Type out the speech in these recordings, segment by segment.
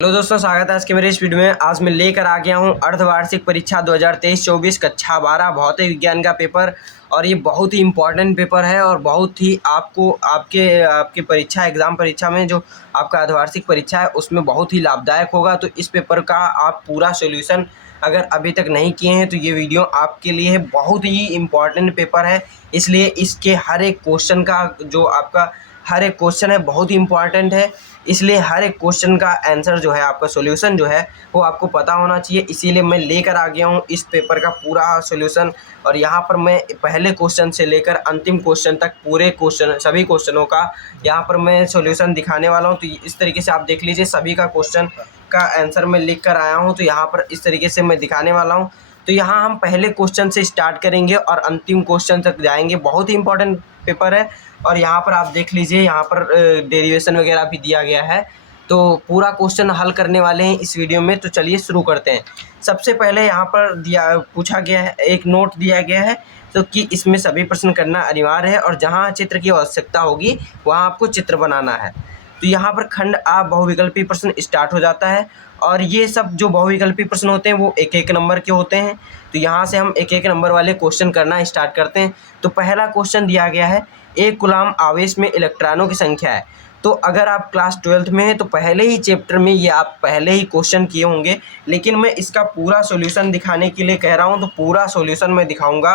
Hello दोस्तों, स्वागत है आज के मेरे इस वीडियो में। आज मैं लेकर आ गया हूं अर्धवार्षिक परीक्षा 2023-24 कक्षा 12 भौतिक विज्ञान का पेपर। और ये बहुत ही इम्पोर्टेंट पेपर है और बहुत ही आपको आपके परीक्षा एग्ज़ाम परीक्षा में जो आपका अर्धवार्षिक परीक्षा है उसमें बहुत ही लाभदायक होगा। तो इस पेपर का आप पूरा सॉल्यूशन अगर अभी तक नहीं किए हैं तो ये वीडियो आपके लिए है। बहुत ही इम्पोर्टेंट पेपर है, इसलिए इसके हर एक क्वेश्चन का जो आपका हर एक क्वेश्चन है बहुत ही इम्पॉर्टेंट है। इसलिए हर एक क्वेश्चन का आंसर जो है, आपका सॉल्यूशन जो है वो आपको पता होना चाहिए। इसीलिए मैं लेकर आ गया हूँ इस पेपर का पूरा सॉल्यूशन। और यहाँ पर मैं पहले क्वेश्चन से लेकर अंतिम क्वेश्चन तक पूरे क्वेश्चन सभी क्वेश्चनों का यहाँ पर मैं सॉल्यूशन दिखाने वाला हूँ। तो इस तरीके से आप देख लीजिए, सभी का क्वेश्चन का आंसर मैं लिख कर आया हूँ। तो यहाँ पर इस तरीके से मैं दिखाने वाला हूँ। तो यहाँ हम पहले क्वेश्चन से स्टार्ट करेंगे और अंतिम क्वेश्चन तक जाएंगे। बहुत ही इंपॉर्टेंट पेपर है। और यहाँ पर आप देख लीजिए, यहाँ पर डेरिवेशन वगैरह भी दिया गया है। तो पूरा क्वेश्चन हल करने वाले हैं इस वीडियो में। तो चलिए शुरू करते हैं। सबसे पहले यहाँ पर पूछा गया है, एक नोट दिया गया है तो कि इसमें सभी प्रश्न करना अनिवार्य है और जहाँ चित्र की आवश्यकता होगी वहाँ आपको चित्र बनाना है। तो यहाँ पर खंड आ बहुविकल्पी प्रश्न स्टार्ट हो जाता है। और ये सब जो बहुविकल्पी प्रश्न होते हैं वो एक एक नंबर के होते हैं। तो यहाँ से हम एक एक नंबर वाले क्वेश्चन करना स्टार्ट करते हैं। तो पहला क्वेश्चन दिया गया है, एक कूलाम आवेश में इलेक्ट्रॉनों की संख्या है। तो अगर आप क्लास 12th में हैं तो पहले ही चैप्टर में ये आप पहले ही क्वेश्चन किए होंगे, लेकिन मैं इसका पूरा सॉल्यूशन दिखाने के लिए कह रहा हूँ। तो पूरा सॉल्यूशन मैं दिखाऊंगा।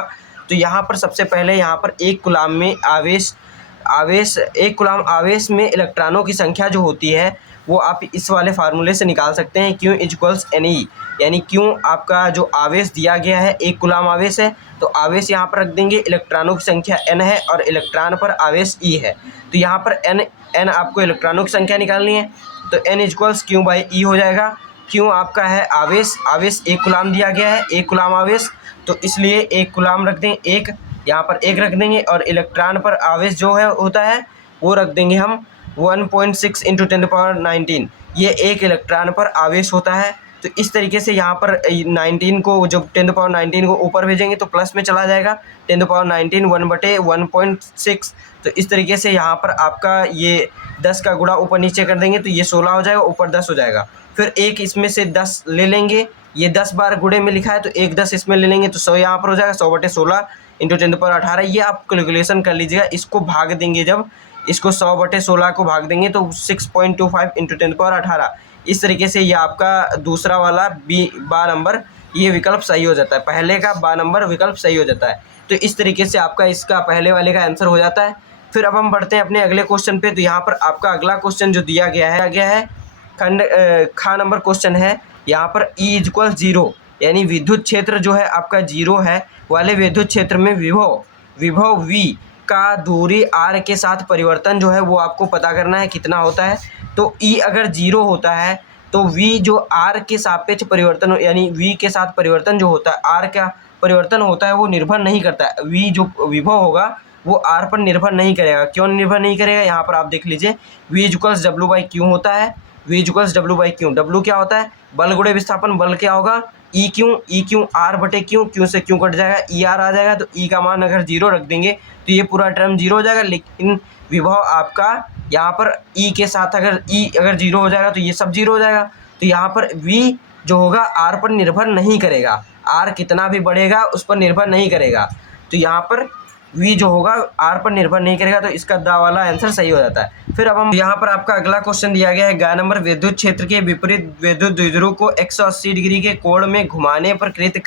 तो यहाँ पर सबसे पहले यहाँ पर एक कूलाम आवेश में इलेक्ट्रॉनों की संख्या जो होती है वो आप इस वाले फार्मूले से निकाल सकते हैं, Q इक्वल्स NE। यानी Q आपका जो आवेश दिया गया है, एक कूलाम आवेश है तो आवेश यहाँ पर रख देंगे, इलेक्ट्रॉनों की संख्या N है और इलेक्ट्रॉन पर आवेश E है। तो यहाँ पर N आपको इलेक्ट्रॉनों की संख्या निकालनी है तो N इक्वल्स Q/E हो जाएगा। Q आपका है आवेश एक कूलाम दिया गया है, एक कूलाम आवेश, तो इसलिए एक कूलाम रख दें, एक यहाँ पर एक रख देंगे। और इलेक्ट्रॉन पर आवेश जो है होता है वो रख देंगे हम 1.6 × 10⁻19। ये एक इलेक्ट्रॉन पर आवेश होता है। तो इस तरीके से यहाँ पर 19 को जब 10⁻19 को ऊपर भेजेंगे तो प्लस में चला जाएगा, 10⁻19 1/1.6। तो इस तरीके से यहाँ पर आपका ये 10 का गुणा ऊपर नीचे कर देंगे तो ये 16 हो जाएगा, ऊपर 10 हो जाएगा। फिर एक इसमें से 10 ले लेंगे, ये 10 बार गुणे में लिखा है तो एक 10 इसमें ले लेंगे तो 100 यहाँ पर हो जाएगा, 100/16 × 10⁻18। ये आप कैलकुलेशन कर लीजिएगा। इसको भाग देंगे, जब इसको 100/16 को भाग देंगे तो 6.25 × 10⁻18। इस तरीके से ये आपका दूसरा वाला बा नंबर ये विकल्प सही हो जाता है, पहले का बा नंबर विकल्प सही हो जाता है। तो इस तरीके से आपका इसका पहले वाले का आंसर हो जाता है। फिर अब हम बढ़ते हैं अपने अगले क्वेश्चन पे। तो यहाँ पर आपका अगला क्वेश्चन जो दिया गया है खंड खा नंबर क्वेश्चन है। यहाँ पर E इक्वल 0 यानी विद्युत क्षेत्र जो है आपका 0 है वाले विद्युत क्षेत्र में विभव V का दूरी r के साथ परिवर्तन जो है वो आपको पता करना है कितना होता है। तो E अगर 0 होता है तो V जो r के सापेक्ष परिवर्तन यानी V के साथ परिवर्तन जो होता है, r का परिवर्तन होता है वो निर्भर नहीं करता है। V जो विभव होगा वो r पर निर्भर नहीं करेगा। क्यों निर्भर नहीं करेगा? यहाँ पर आप देख लीजिए, V इक्वल्स W/Q होता है। V equals W/Q। W क्या होता है? बल गुणे विस्थापन। बल क्या होगा? EQ R/Q। Q से Q कट जाएगा, ER आ जाएगा। तो E का मान अगर 0 रख देंगे तो ये पूरा टर्म 0 हो जाएगा। लेकिन विभव आपका यहाँ पर E के साथ अगर 0 हो जाएगा तो ये सब 0 हो जाएगा। तो यहाँ पर V जो होगा R पर निर्भर नहीं करेगा, R कितना भी बढ़ेगा उस पर निर्भर नहीं करेगा। तो यहाँ पर V जो होगा R पर निर्भर नहीं करेगा। तो इसका द वाला आंसर सही हो जाता है। फिर अब हम यहाँ पर आपका अगला क्वेश्चन दिया गया है, ग नंबर विद्युत क्षेत्र के विपरीत विद्युत द्विध्रुव को 180 डिग्री के कोण में घुमाने पर कृत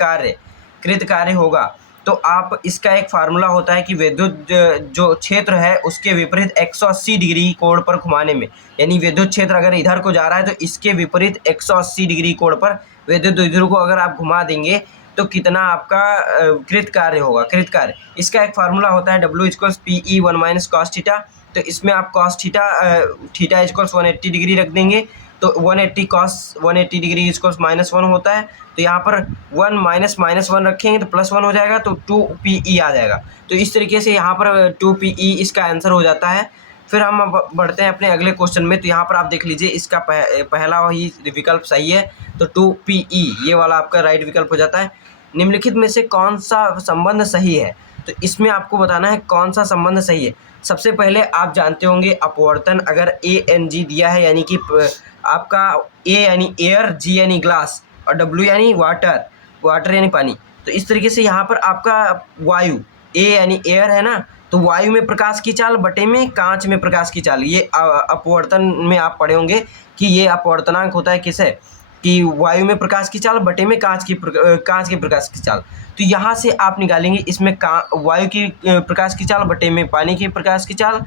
कार्य होगा। तो आप इसका एक फार्मूला होता है कि विद्युत जो क्षेत्र है उसके विपरीत 180 डिग्री कोण पर घुमाने में, यानी विद्युत क्षेत्र अगर इधर को जा रहा है तो इसके विपरीत 180 डिग्री कोण पर विद्युत द्विध्रुव को अगर आप घुमा देंगे तो कितना आपका कृत कार्य होगा। कृत कार्य इसका एक फार्मूला होता है W equals PE 1 - cos theta. तो इसमें आप cos थीटा इक्वल्स 180 डिग्री रख देंगे तो 180 cos 180 डिग्री इक्वल्स -1 होता है। तो यहाँ पर 1 - -1 रखेंगे तो +1 हो जाएगा, तो 2PE आ जाएगा। तो इस तरीके से यहाँ पर 2PE इसका आंसर हो जाता है। फिर हम बढ़ते हैं अपने अगले क्वेश्चन में। तो यहाँ पर आप देख लीजिए, इसका पहला ही विकल्प सही है तो 2PE ये वाला आपका राइट विकल्प हो जाता है। निम्नलिखित में से कौन सा संबंध सही है? तो इसमें आपको बताना है कौन सा संबंध सही है। सबसे पहले आप जानते होंगे अपवर्तन अगर ANG दिया है यानी कि आपका ए यानी एयर, जी यानी ग्लास और डब्ल्यू यानी वाटर, वाटर यानी पानी। तो इस तरीके से यहाँ पर आपका वायु, ए यानी एयर है ना, तो वायु में प्रकाश की चाल बटे में कांच में प्रकाश की चाल, ये अपवर्तन में आप पढ़े होंगे कि ये अपवर्तनांक होता है किसे, कि वायु में प्रकाश की चाल बटे में कांच के प्रकाश की चाल। तो यहाँ से आप निकालेंगे इसमें वायु की प्रकाश की चाल बटे में पानी की प्रकाश की चाल,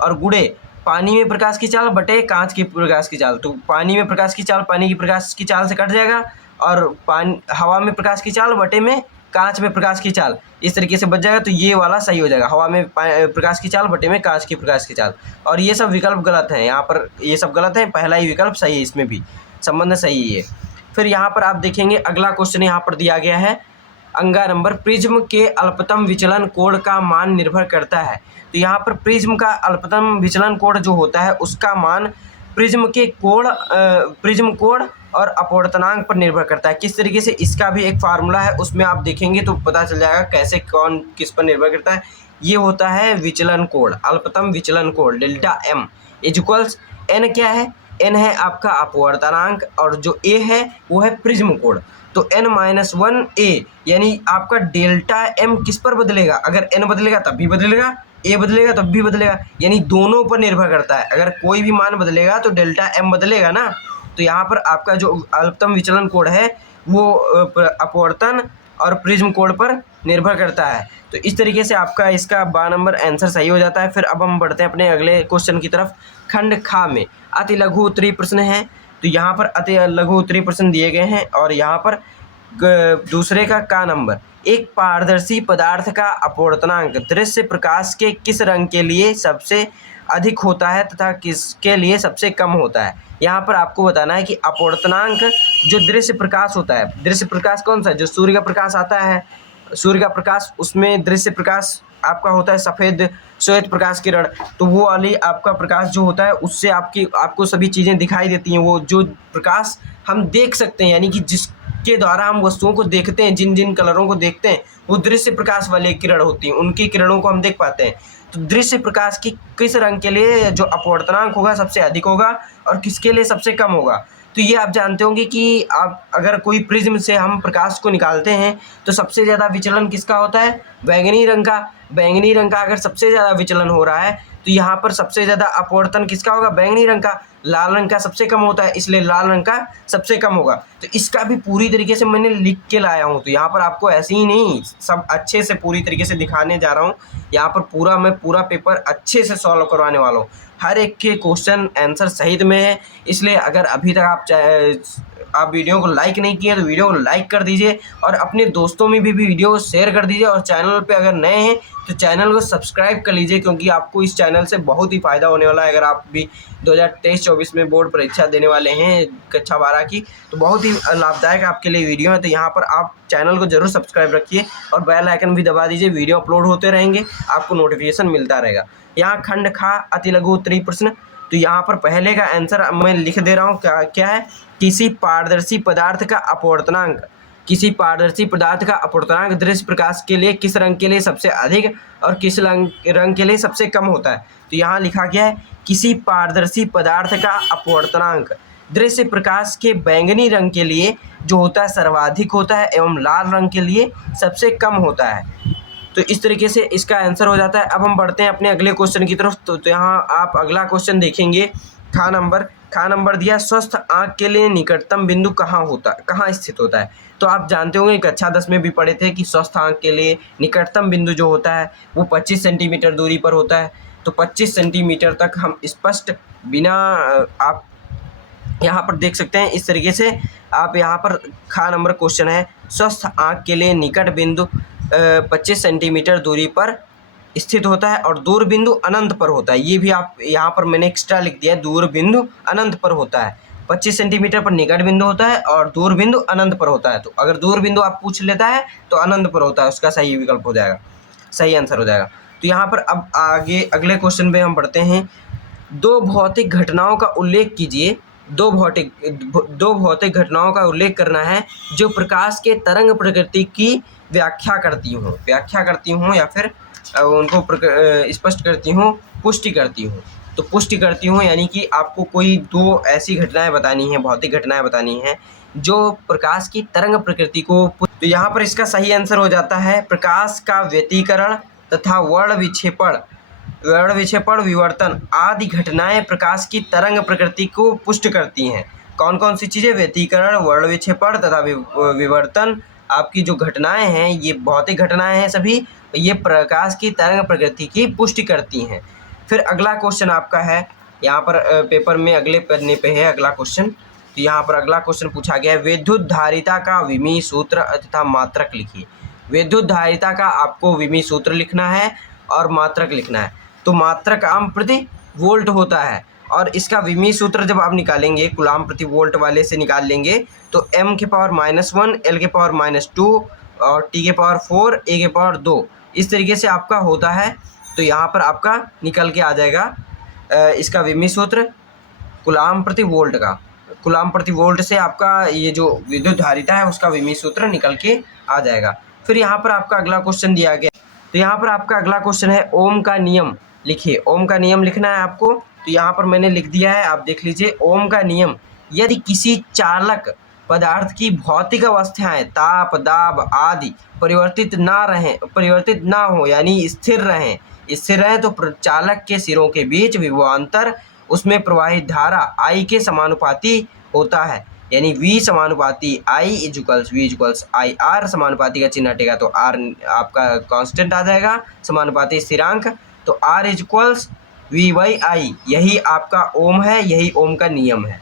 और गुणे पानी में प्रकाश की चाल बटे कांच की प्रकाश की चाल। तो पानी में प्रकाश की चाल पानी की प्रकाश की चाल से कट जाएगा, और हवा में प्रकाश की चाल बटे में कांच में प्रकाश की चाल, इस तरीके से बच जाएगा। तो ये वाला सही हो जाएगा, हवा में प्रकाश की चाल बटे में कांच की प्रकाश की चाल। और ये सब विकल्प गलत हैं, यहाँ पर ये सब गलत है, पहला ही विकल्प सही है, इसमें भी संबंध सही है। फिर यहाँ पर आप देखेंगे अगला क्वेश्चन यहाँ पर दिया गया है, अंगा नंबर, प्रिज्म के अल्पतम विचलन कोण का मान निर्भर करता है। तो यहाँ पर प्रिज्म का अल्पतम विचलन कोण जो होता है उसका मान प्रिज्म के कोण, प्रिज्म कोण और अपवर्तनांक पर निर्भर करता है। किस तरीके से, इसका भी एक फार्मूला है, उसमें आप देखेंगे तो पता चल जाएगा कैसे कौन किस पर निर्भर करता है। ये होता है विचलन कोण, अल्पतम विचलन कोण डेल्टा एम इक्वल्स एन, क्या है, एन है आपका अपवर्तनांक, और जो ए है वो है प्रिज्म कोण। तो n-1 ए यानी आपका डेल्टा एम किस पर बदलेगा, अगर n बदलेगा तब भी बदलेगा, ए बदलेगा तब भी बदलेगा, यानी दोनों पर निर्भर करता है। अगर कोई भी मान बदलेगा तो डेल्टा एम बदलेगा ना। तो यहाँ पर आपका जो अल्पतम विचलन कोण है वो अपवर्तन और प्रिज्म कोण पर निर्भर करता है। तो इस तरीके से आपका इसका 12 नंबर आंसर सही हो जाता है। फिर अब हम बढ़ते हैं अपने अगले क्वेश्चन की तरफ। खंड खा में अति लघु उत्तरीय प्रश्न है। तो यहाँ पर अति लघु उत्तरीय प्रश्न दिए गए हैं, और यहाँ पर दूसरे का नंबर, एक पारदर्शी पदार्थ का अपवर्तनांक दृश्य प्रकाश के किस रंग के लिए सबसे अधिक होता है तथा किसके लिए सबसे कम होता है। यहाँ पर आपको बताना है कि अपवर्तनांक जो दृश्य प्रकाश होता है, दृश्य प्रकाश कौन सा है, जो सूर्य का प्रकाश आता है, सूर्य का प्रकाश, उसमें दृश्य प्रकाश आपका होता है सफ़ेद श्वेत प्रकाश किरण। तो वो वाली आपका प्रकाश जो होता है उससे आपको सभी चीज़ें दिखाई देती हैं। वो जो प्रकाश हम देख सकते हैं, यानी कि जिसके द्वारा हम वस्तुओं को देखते हैं, जिन जिन कलरों को देखते हैं, वो दृश्य प्रकाश वाले किरण होती हैं, उनकी किरणों को हम देख पाते हैं। तो दृश्य प्रकाश की किस रंग के लिए जो अपवर्तनांक होगा सबसे अधिक होगा और किसके लिए सबसे कम होगा। तो ये आप जानते होंगे कि आप अगर कोई प्रिज्म से हम प्रकाश को निकालते हैं तो सबसे ज़्यादा विचलन किसका होता है, बैंगनी रंग का। बैंगनी रंग का अगर सबसे ज़्यादा विचलन हो रहा है तो यहाँ पर सबसे ज़्यादा अपवर्तन किसका होगा, बैंगनी रंग का। लाल रंग का सबसे कम होता है, इसलिए लाल रंग का सबसे कम होगा। तो इसका भी पूरी तरीके से मैंने लिख के लाया हूँ। तो यहाँ पर आपको ऐसे ही नहीं, सब अच्छे से पूरी तरीके से दिखाने जा रहा हूँ। यहाँ पर मैं पूरा पेपर अच्छे से सॉल्व करवाने वाला हूँ, हर एक के क्वेश्चन आंसर सहित में है। इसलिए अगर अभी तक आप वीडियो को लाइक नहीं किए तो वीडियो को लाइक कर दीजिए, और अपने दोस्तों में भी वीडियो को शेयर कर दीजिए, और चैनल पे अगर नए हैं तो चैनल को सब्सक्राइब कर लीजिए, क्योंकि आपको इस चैनल से बहुत ही फ़ायदा होने वाला है। अगर आप भी 2023-24 में बोर्ड परीक्षा देने वाले हैं कक्षा 12 की, तो बहुत ही लाभदायक आपके लिए वीडियो है। तो यहाँ पर आप चैनल को ज़रूर सब्सक्राइब रखिए और बेल आइकन भी दबा दीजिए, वीडियो अपलोड होते रहेंगे, आपको नोटिफिकेशन मिलता रहेगा। यहाँ खंड खा अति लघु उत्तरीय प्रश्न। तो यहाँ पर पहले का आंसर मैं लिख दे रहा हूँ, क्या है, किसी पारदर्शी पदार्थ का अपवर्तनांक, किसी पारदर्शी पदार्थ का अपवर्तनांक दृश्य प्रकाश के लिए किस रंग के लिए सबसे अधिक और किस रंग के लिए सबसे कम होता है। तो यहाँ लिखा गया है किसी पारदर्शी पदार्थ का अपवर्तनांक दृश्य प्रकाश के बैंगनी रंग के लिए जो होता है सर्वाधिक होता है, एवं लाल रंग के लिए सबसे कम होता है। तो इस तरीके से इसका आंसर हो जाता है। अब हम बढ़ते हैं अपने अगले क्वेश्चन की तरफ। तो यहाँ आप अगला क्वेश्चन देखेंगे, खा नंबर दिया, स्वस्थ आँख के लिए निकटतम बिंदु कहाँ स्थित होता है। तो आप जानते होंगे कक्षा 10 में भी पढ़े थे कि स्वस्थ आँख के लिए निकटतम बिंदु जो होता है वो 25 सेंटीमीटर दूरी पर होता है। तो 25 सेंटीमीटर तक हम स्पष्ट बिना आप यहाँ पर देख सकते हैं। इस तरीके से आप यहाँ पर खा नंबर क्वेश्चन है, स्वस्थ आँख के लिए निकट बिंदु 25 सेंटीमीटर दूरी पर स्थित होता है और दूर बिंदु अनंत पर होता है। ये भी आप यहाँ पर मैंने एक्स्ट्रा लिख दिया है, दूर बिंदु अनंत पर होता है। 25 सेंटीमीटर पर निकट बिंदु होता है और दूर बिंदु अनंत पर होता है। तो अगर दूर बिंदु आप पूछ लेता है तो अनंत पर होता है, उसका सही विकल्प हो जाएगा, सही आंसर हो जाएगा। तो यहाँ पर अब आगे अगले क्वेश्चन में हम बढ़ते हैं। दो भौतिक घटनाओं का उल्लेख कीजिए। दो भौतिक घटनाओं का उल्लेख करना है जो प्रकाश के तरंग प्रकृति की व्याख्या करती हूँ या फिर उनको स्पष्ट करती हूँ, पुष्टि करती हूँ। तो पुष्टि करती हूँ, यानी कि आपको कोई दो ऐसी घटनाएं बतानी है, भौतिक घटनाएं बतानी हैं जो प्रकाश की तरंग प्रकृति को। तो यहाँ पर इसका सही आंसर हो जाता है प्रकाश का व्यतिकरण तथा वर्ण विक्षेपण विवर्तन आदि घटनाएं प्रकाश की तरंग प्रकृति को पुष्ट करती हैं। कौन कौन सी चीज़ें? व्यतिकरण, वर्ण विक्षेपण तथा विवर्तन आपकी जो घटनाएं हैं, ये भौतिक घटनाएं हैं सभी, ये प्रकाश की तरंग प्रकृति की पुष्टि करती हैं। फिर अगला क्वेश्चन आपका है, यहाँ पर पेपर में अगले पन्ने पे है अगला क्वेश्चन। तो यहाँ पर अगला क्वेश्चन पूछा गया है, विद्युत धारिता का विमीय सूत्र तथा मात्रक लिखिए। विद्युत धारिता का आपको विमीय सूत्र लिखना है और मात्रक लिखना है। तो मात्रक आम प्रति वोल्ट होता है और इसका विमीय सूत्र जब आप निकालेंगे कूलाम प्रति वोल्ट वाले से निकाल लेंगे तो m के पावर -1, l के पावर -2 और t के पावर 4, a के पावर 2 इस तरीके से आपका होता है। तो यहाँ पर आपका निकल के आ जाएगा इसका विमीय सूत्र कूलाम प्रति वोल्ट का। कूलाम प्रति वोल्ट से आपका ये जो विद्युत धारिता है उसका विमीय सूत्र निकल के आ जाएगा। फिर यहाँ पर आपका अगला क्वेश्चन दिया गया, तो यहाँ पर आपका अगला क्वेश्चन है ओम का नियम लिखिए। ओम का नियम लिखना है आपको। तो यहाँ पर मैंने लिख दिया है, आप देख लीजिए। ओम का नियम, यदि किसी चालक पदार्थ की भौतिक अवस्थाएं ताप, दाब आदि परिवर्तित ना हो यानी स्थिर रहें तो चालक के सिरों के बीच विभवांतर उसमें प्रवाहित धारा I के समानुपाती होता है, यानी V समानुपाती I equals V equals I. R समानुपाती का चिन्ह हटेगा तो R आपका कांस्टेंट आ जाएगा, समानुपाती स्थिरांक। तो R equals V by I, यही आपका ओम है, यही ओम का नियम है।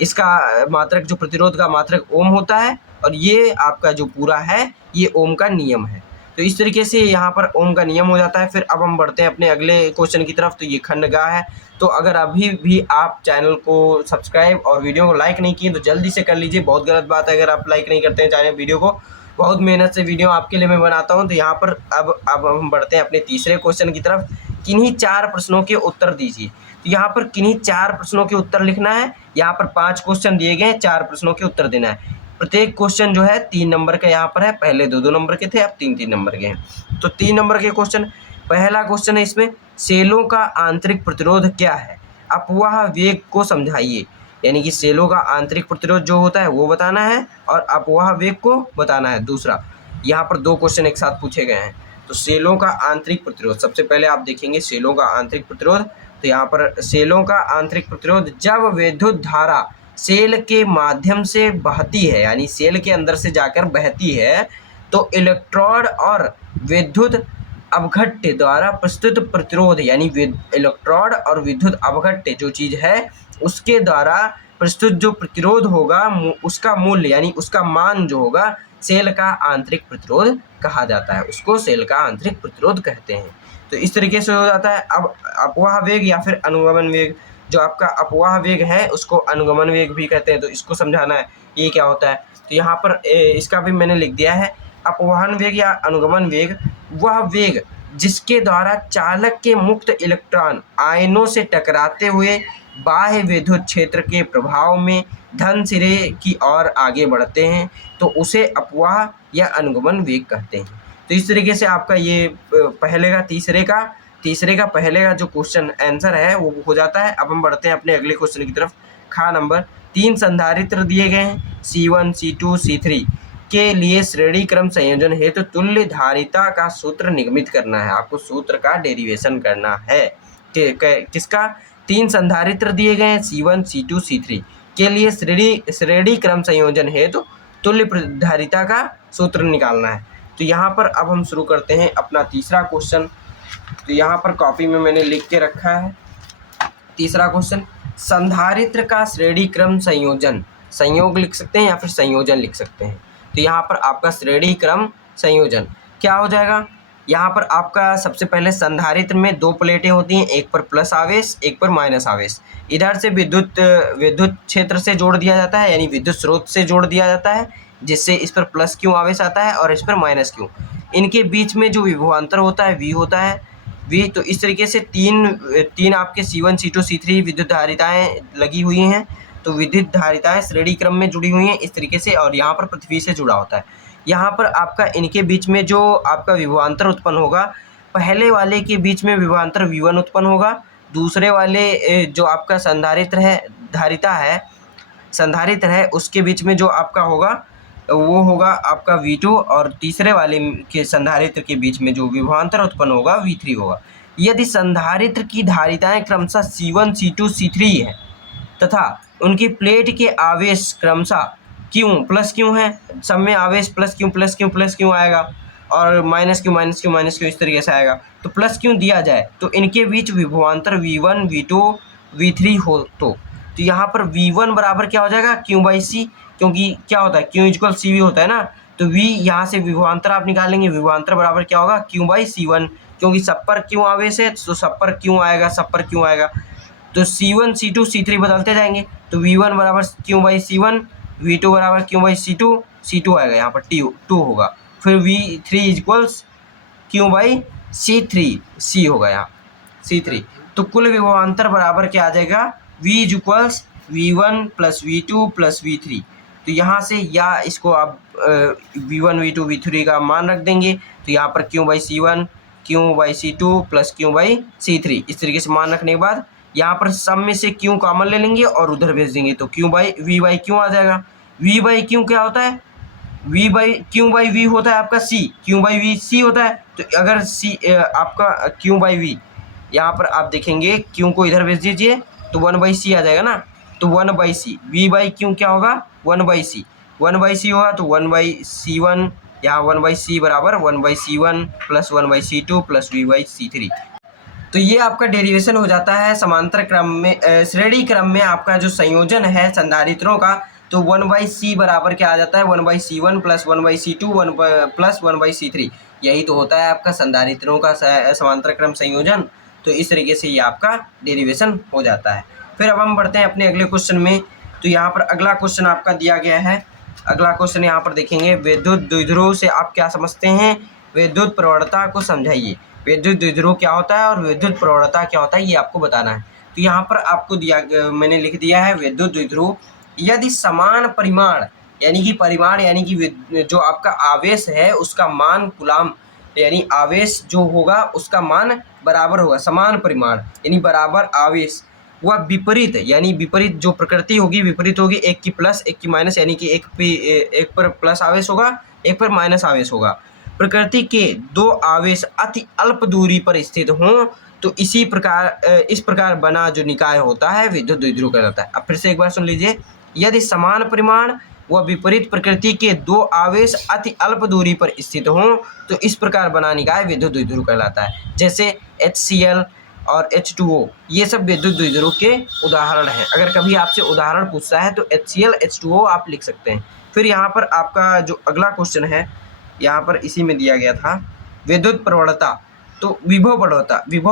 इसका मात्रक जो प्रतिरोध का मात्रक ओम होता है और ये आपका जो पूरा है ये ओम का नियम है। तो इस तरीके से यहाँ पर ओम का नियम हो जाता है। फिर अब हम बढ़ते हैं अपने अगले क्वेश्चन की तरफ। तो ये खंडगा है। तो अगर अभी भी आप चैनल को सब्सक्राइब और वीडियो को लाइक नहीं किए तो जल्दी से कर लीजिए। बहुत गलत बात है अगर आप लाइक नहीं करते हैं चैनल वीडियो को। बहुत मेहनत से वीडियो आपके लिए मैं बनाता हूँ। तो यहाँ पर अब हम बढ़ते हैं अपने तीसरे क्वेश्चन की तरफ। किन्हीं 4 प्रश्नों के उत्तर दीजिए। तो यहाँ पर किन्हीं 4 प्रश्नों के उत्तर लिखना है। यहाँ पर 5 क्वेश्चन दिए गए हैं, 4 प्रश्नों के उत्तर देना है। प्रत्येक क्वेश्चन जो है 3 नंबर का यहाँ पर है। पहले 2-2 नंबर के थे, अब 3-3 नंबर के हैं। तो 3 नंबर के क्वेश्चन, पहला क्वेश्चन है इसमें, सेलों का आंतरिक प्रतिरोध क्या है? अपवाह वेग को समझाइए। यानी कि सेलों का आंतरिक प्रतिरोध जो होता है वो बताना है और अपवाह वेग को बताना है। दूसरा, यहाँ पर 2 क्वेश्चन एक साथ पूछे गए हैं। तो सेलों का आंतरिक प्रतिरोध, सबसे पहले आप देखेंगे सेलों का आंतरिक प्रतिरोध। तो यहाँ पर सेलों का आंतरिक प्रतिरोध, जब विद्युत धारा सेल के माध्यम से बहती है, यानी सेल के अंदर से जाकर बहती है, तो इलेक्ट्रोड और विद्युत अवघट्य द्वारा प्रस्तुत प्रतिरोध, यानी इलेक्ट्रोड और विद्युत अवघट्य जो चीज़ है उसके द्वारा प्रस्तुत जो प्रतिरोध होगा उसका मूल्य यानी उसका मान जो होगा सेल का आंतरिक प्रतिरोध कहा जाता है। उसको सेल का आंतरिक प्रतिरोध कहते हैं। तो इस तरीके से हो जाता है। अब अपवाह वेग या फिर अनुगमन वेग, जो आपका अपवाह वेग है उसको अनुगमन वेग भी कहते हैं। तो इसको समझाना है ये क्या होता है। तो यहाँ पर इसका भी मैंने लिख दिया है। अपवहन वेग या अनुगमन वेग वह वेग जिसके द्वारा चालक के मुक्त इलेक्ट्रॉन आयनों से टकराते हुए बाह्य विद्युत क्षेत्र के प्रभाव में धन सिरे की ओर आगे बढ़ते हैं, तो उसे अपवाह या अनुगमन वेग कहते हैं। तो इस तरीके से आपका ये तीसरे का पहले का जो क्वेश्चन आंसर है वो हो जाता है। अब हम बढ़ते हैं अपने अगले क्वेश्चन की तरफ। खा नंबर 3 संधारित्र दिए गए हैं C1, C2, C3 के लिए श्रेणी क्रम संयोजन हेतु तुल्य धारिता का सूत्र निगमित करना है। आपको सूत्र का डेरिवेशन करना है। किसका? 3 संधारित्र दिए गए हैं C1, C2, C3 के लिए श्रेणी क्रम संयोजन हेतु तुल्य धारिता का सूत्र निकालना है। तो यहाँ पर अब हम शुरू करते हैं अपना तीसरा क्वेश्चन। तो यहाँ पर कॉपी में मैंने लिख के रखा है तीसरा क्वेश्चन, संधारित्र का श्रेणी क्रम संयोजन, संयोग लिख सकते हैं या फिर संयोजन लिख सकते हैं। तो यहाँ पर आपका श्रेणी क्रम संयोजन क्या हो जाएगा? यहाँ पर आपका सबसे पहले संधारित्र में 2 प्लेटें होती हैं, एक पर प्लस आवेश, एक पर माइनस आवेश। इधर से विद्युत क्षेत्र से जोड़ दिया जाता है, यानी विद्युत स्रोत से जोड़ दिया जाता है, जिससे इस पर प्लस क्यू आवेश आता है और इस पर माइनस क्यू। इनके बीच में जो विभवांतर होता है V होता है V। तो इस तरीके से तीन आपके C1, C2, C3 विद्युत धारिताएँ लगी हुई हैं। तो विद्युत धारिताएँ श्रेणी क्रम में जुड़ी हुई हैं इस तरीके से, और यहाँ पर पृथ्वी से जुड़ा होता है। यहाँ पर आपका इनके बीच में जो आपका विभवांतर उत्पन्न होगा, पहले वाले के बीच में विभवांतर V1 उत्पन्न होगा, दूसरे वाले जो आपका संधारित्र है उसके बीच में जो आपका होगा वो होगा आपका V2 और तीसरे वाले के संधारित्र के बीच में जो विभवांतर उत्पन्न होगा V3 होगा। यदि संधारित्र की धारिताएं क्रमशः C1, C2, C3 है तथा उनकी प्लेट के आवेश क्रमशः Q प्लस Q है, सब में आवेश प्लस Q आएगा और माइनस Q इस तरीके से आएगा। तो प्लस Q दिया जाए तो इनके बीच विभवांतर V1, V2, V3 हो तो यहाँ पर V1 बराबर क्या हो जाएगा Q/C, क्योंकि क्या होता है Q इक्वल CV होता है ना, तो V यहाँ से विभवांतर आप निकालेंगे, विभवांतर बराबर क्या होगा Q/C1, क्योंकि सब पर Q आवेश है तो सब पर Q आएगा, तो C1, C2, C3 बदलते जाएंगे, तो V1 बराबर Q/C1, V2 बराबर Q/C2, C2 आएगा यहाँ पर 2 होगा, फिर V3 इक्वल्स Q/C3, C होगा यहाँ C3। तो कुल विभवांतर बराबर क्या आ जाएगा V equals V1 plus V2 plus V3। तो यहाँ से या इसको आप V1, V2, V3 का मान रख देंगे, तो यहाँ पर Q/C1, Q/C2 प्लस Q/C3 इस तरीके से मान रखने के बाद यहाँ पर सब में से Q कॉमन ले लेंगे और उधर भेज देंगे, तो V/Q आ जाएगा। V/Q क्या होता है, Q/V होता है आपका C, Q/V C होता है, तो अगर C आपका Q/V यहाँ पर आप देखेंगे Q को इधर भेज दीजिए तो 1/C आ जाएगा ना, तो 1/C V/Q क्या होगा 1/C होगा, तो 1/C1 यहाँ 1/C बराबर 1/C1 plus 1/C2 plus V/C3। तो ये आपका डेरिवेशन हो जाता है समांतर क्रम में, श्रेणी क्रम में आपका जो संयोजन है संधारित्रों का, तो 1/C बराबर क्या आ जाता है 1/C1 plus 1/C2 plus 1/C3, यही तो होता है आपका संधारित्रों का समांतर क्रम संयोजन। तो इस तरीके से ये आपका डेरिवेशन हो जाता है। फिर अब हम बढ़ते हैं अपने अगले क्वेश्चन में। तो यहाँ पर अगला क्वेश्चन आपका दिया गया है, अगला क्वेश्चन यहाँ पर देखेंगे, विद्युत द्विध्रुव से आप क्या समझते हैं, विद्युत प्रवणता को समझाइए। विद्युत द्विध्रुव क्या होता है और विद्युत प्रवणता क्या होता है ये आपको बताना है। तो यहाँ पर आपको मैंने लिख दिया है विद्युत द्विध्रुव, यदि समान परिमाण यानी कि जो आपका आवेश है उसका मान कूलाम यानी आवेश जो होगा उसका मान बराबर होगा, समान परिमाण यानी बराबर आवेश, वह विपरीत जो प्रकृति होगी विपरीत होगी, एक की प्लस एक की माइनस, यानी कि एक पर प्लस आवेश होगा एक पर माइनस आवेश होगा, प्रकृति के दो आवेश अति अल्प दूरी पर स्थित हों तो इस प्रकार बना जो निकाय होता है विद्युत द्विध्रुव कहलाता है। अब फिर से एक बार सुन लीजिए, यदि समान परिमाण व विपरीत प्रकृति के दो आवेश अति अल्प दूरी पर स्थित हों तो इस प्रकार बना निकाय विद्युत द्विध्रुव कहलाता है। जैसे HCl और H2O ये सब विद्युत द्विध्रुव के उदाहरण हैं। अगर कभी आपसे उदाहरण पूछता है तो HCl H2O आप लिख सकते हैं। फिर यहाँ पर आपका जो अगला क्वेश्चन है यहाँ पर इसी में दिया गया था विद्युत प्रवणता। तो विभव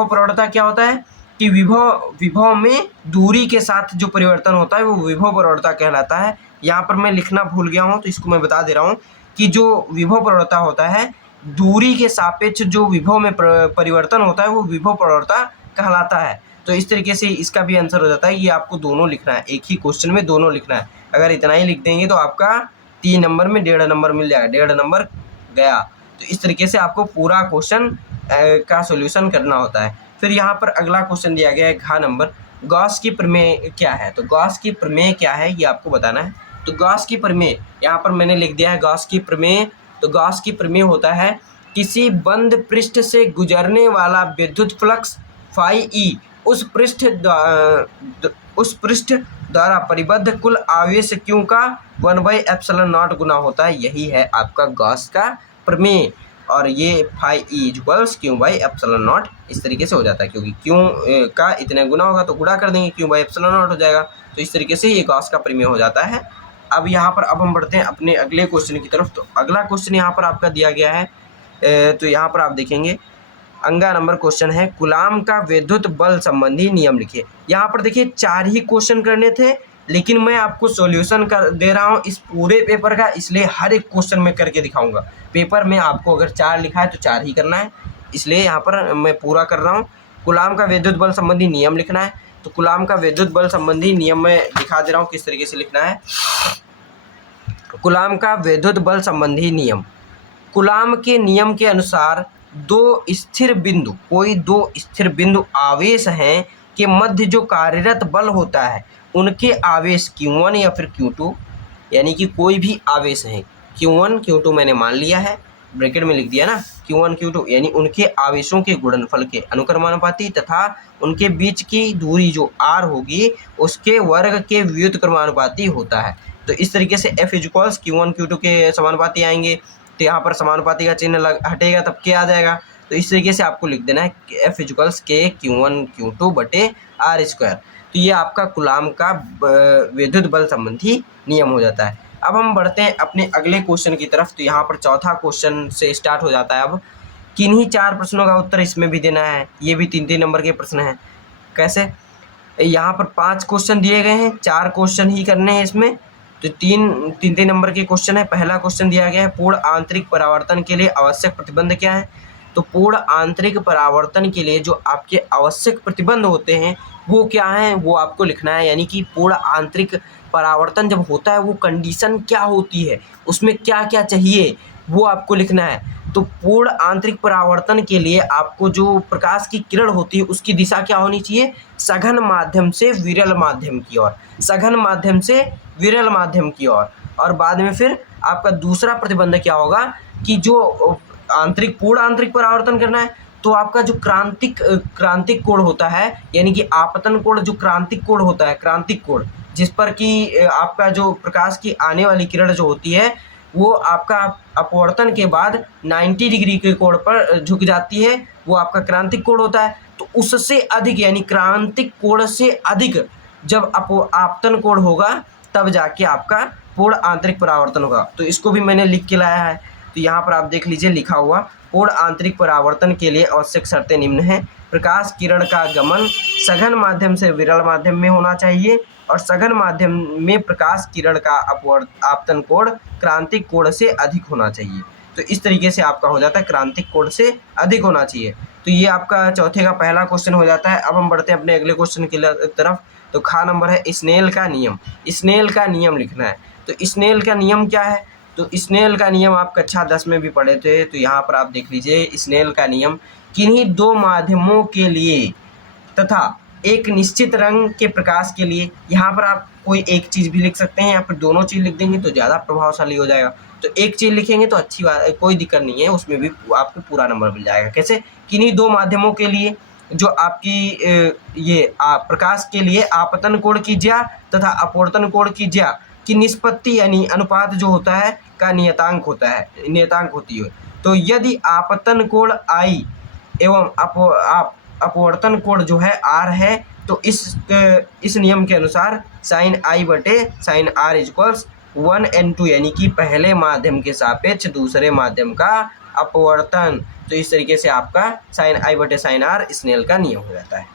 प्रवणता क्या होता है कि विभव में दूरी के साथ जो परिवर्तन होता है वो विभव प्रवणता कहलाता है। यहाँ पर मैं लिखना भूल गया हूँ तो इसको मैं बता दे रहा हूँ कि जो विभव प्रवणता होता है दूरी के सापेक्ष जो विभव में परिवर्तन होता है वो विभव प्रवणता कहलाता है। तो इस तरीके से इसका भी आंसर हो जाता है। ये आपको दोनों लिखना है, एक ही क्वेश्चन में दोनों लिखना है। अगर इतना ही लिख देंगे तो आपका 3 नंबर में 1.5 नंबर मिल जाएगा, 1.5 नंबर गया। तो इस तरीके से आपको पूरा क्वेश्चन का सॉल्यूशन करना होता है। फिर यहाँ पर अगला क्वेश्चन दिया गया है घ नंबर, गॉस की प्रमेय क्या है। तो गॉस की प्रमेय क्या है ये आपको बताना है। तो गॉस की प्रमेय यहाँ पर मैंने लिख दिया है गॉस की प्रमेय। तो गॉस की प्रमेय होता है किसी बंद पृष्ठ से गुजरने वाला विद्युत फ्लक्स फाई ई उस पृष्ठ द्वारा परिबद्ध कुल आवेश Q का 1/ε0 गुना होता है। यही है आपका गॉस का प्रमेय और ये फाई ई इक्वल्स Q/ε0 इस तरीके से हो जाता है, क्योंकि Q का इतने गुना होगा तो गुणा कर देंगे Q/ε0 हो जाएगा। तो इस तरीके से ये गॉस का प्रमेय हो जाता है। अब यहाँ पर अब हम बढ़ते हैं अपने अगले क्वेश्चन की तरफ। तो अगला क्वेश्चन यहाँ पर आपका दिया गया है, तो यहाँ पर आप देखेंगे अंगा नंबर क्वेश्चन है, कूलाम का विद्युत बल संबंधी नियम लिखिए। यहाँ पर देखिए 4 ही क्वेश्चन करने थे, लेकिन मैं आपको सॉल्यूशन कर दे रहा हूँ इस पूरे पेपर का, इसलिए हर एक क्वेश्चन में करके दिखाऊंगा। पेपर में आपको अगर 4 लिखा है तो 4 ही करना है, इसलिए यहाँ पर मैं पूरा कर रहा हूँ। कूलाम का विद्युत बल संबंधी नियम लिखना है। तो कूलाम का विद्युत बल संबंधी नियम में दिखा दे रहा हूँ किस तरीके से लिखना है। कूलाम का विद्युत बल संबंधी नियम, कूलाम के नियम के अनुसार कोई दो स्थिर बिंदु आवेश हैं के मध्य जो कार्यरत बल होता है उनके आवेश Q1 या फिर Q2, यानी कि कोई भी आवेश है Q1 Q2 मैंने मान लिया है, ब्रैकेट में लिख दिया ना, Q1 Q2 यानी उनके आवेशों के गुणनफल के अनुक्रमानुपाती तथा उनके बीच की दूरी जो r होगी उसके वर्ग के व्युत्क्रमानुपाती होता है। तो इस तरीके से F इक्वल्स Q1 Q2 के समानुपाती आएंगे, तो यहाँ पर समानुपाती का चिन्ह हटेगा तब क्या आ जाएगा। तो इस तरीके से आपको लिख देना है F इक्वल्स के Q1 Q2 बटे R स्क्वायर। तो ये आपका कूलाम का विद्युत बल संबंधी नियम हो जाता है। अब हम बढ़ते हैं अपने अगले क्वेश्चन की तरफ। तो यहाँ पर चौथा क्वेश्चन से स्टार्ट हो जाता है। अब किन्हीं 4 प्रश्नों का उत्तर इसमें भी देना है, ये भी 3-3 नंबर के प्रश्न हैं। कैसे, यहाँ पर 5 क्वेश्चन दिए गए हैं, 4 क्वेश्चन ही करने हैं इसमें, तो 3-3 नंबर के क्वेश्चन है। पहला क्वेश्चन दिया गया है पूर्ण आंतरिक परावर्तन के लिए आवश्यक प्रतिबंध क्या है। तो पूर्ण आंतरिक परावर्तन के लिए जो आपके आवश्यक प्रतिबंध होते हैं वो क्या हैं, वो आपको लिखना है। यानी कि पूर्ण आंतरिक परावर्तन जब होता है वो कंडीशन क्या होती है, उसमें क्या क्या चाहिए, वो आपको लिखना है। तो पूर्ण आंतरिक परावर्तन के लिए आपको जो प्रकाश की किरण होती है उसकी दिशा क्या होनी चाहिए, सघन माध्यम से विरल माध्यम की ओर, सघन माध्यम से विरल माध्यम की ओर। और बाद में फिर आपका दूसरा प्रतिबंध क्या होगा कि जो पूर्ण आंतरिक परावर्तन करना है तो आपका जो क्रांतिक कोण होता है, यानी कि आपतन कोण, जो क्रांतिक कोण होता है, क्रांतिक कोण जिस पर कि आपका जो प्रकाश की आने वाली किरण जो होती है वो आपका अपवर्तन के बाद 90 डिग्री के कोण पर झुक जाती है, वो आपका क्रांतिक कोण होता है। तो उससे अधिक यानी क्रांतिक कोण से अधिक जब आपतन कोण होगा तब जाके आपका पूर्ण आंतरिक परावर्तन होगा। तो इसको भी मैंने लिख के लाया है, तो यहाँ पर आप देख लीजिए लिखा हुआ, पूर्ण आंतरिक परावर्तन के लिए आवश्यक शर्तें निम्न हैं। प्रकाश किरण का गमन सघन माध्यम से विरल माध्यम में होना चाहिए और सघन माध्यम में प्रकाश किरण का आपतन कोण क्रांतिक कोण से अधिक होना चाहिए। तो इस तरीके से आपका हो जाता है क्रांतिक कोण से अधिक होना चाहिए। तो ये आपका चौथे का पहला क्वेश्चन हो जाता है। अब हम बढ़ते हैं अपने अगले क्वेश्चन की तरफ। तो खा नंबर है स्नेल का नियम। स्नेल का नियम लिखना है। तो स्नेल का नियम क्या है, तो स्नेल का नियम आप कक्षा 10 में भी पढ़े थे। तो यहाँ पर आप देख लीजिए स्नेल का नियम, किन्हीं 2 माध्यमों के लिए तथा एक निश्चित रंग के प्रकाश के लिए, यहाँ पर आप कोई एक चीज़ भी लिख सकते हैं या फिर दोनों चीज़ लिख देंगे तो ज़्यादा प्रभावशाली हो जाएगा। तो एक चीज़ लिखेंगे तो अच्छी बात, कोई दिक्कत नहीं है, उसमें भी आपको पूरा नंबर मिल जाएगा। कैसे, किन्हीं 2 माध्यमों के लिए जो आपकी प्रकाश के लिए आपतन कोण की ज्या तथा अपवर्तन कोण की ज्या की निष्पत्ति यानी अनुपात जो होता है का नियतांक होती है। तो यदि आपतन कोण I एवं अपवर्तन कोण जो है R है तो इस नियम के अनुसार साइन I बटे साइन R इक्वल्स 1n2 यानी कि पहले माध्यम के सापेक्ष दूसरे माध्यम का अपवर्तन। तो इस तरीके से आपका साइन I बटे साइन R स्नेल का नियम हो जाता है।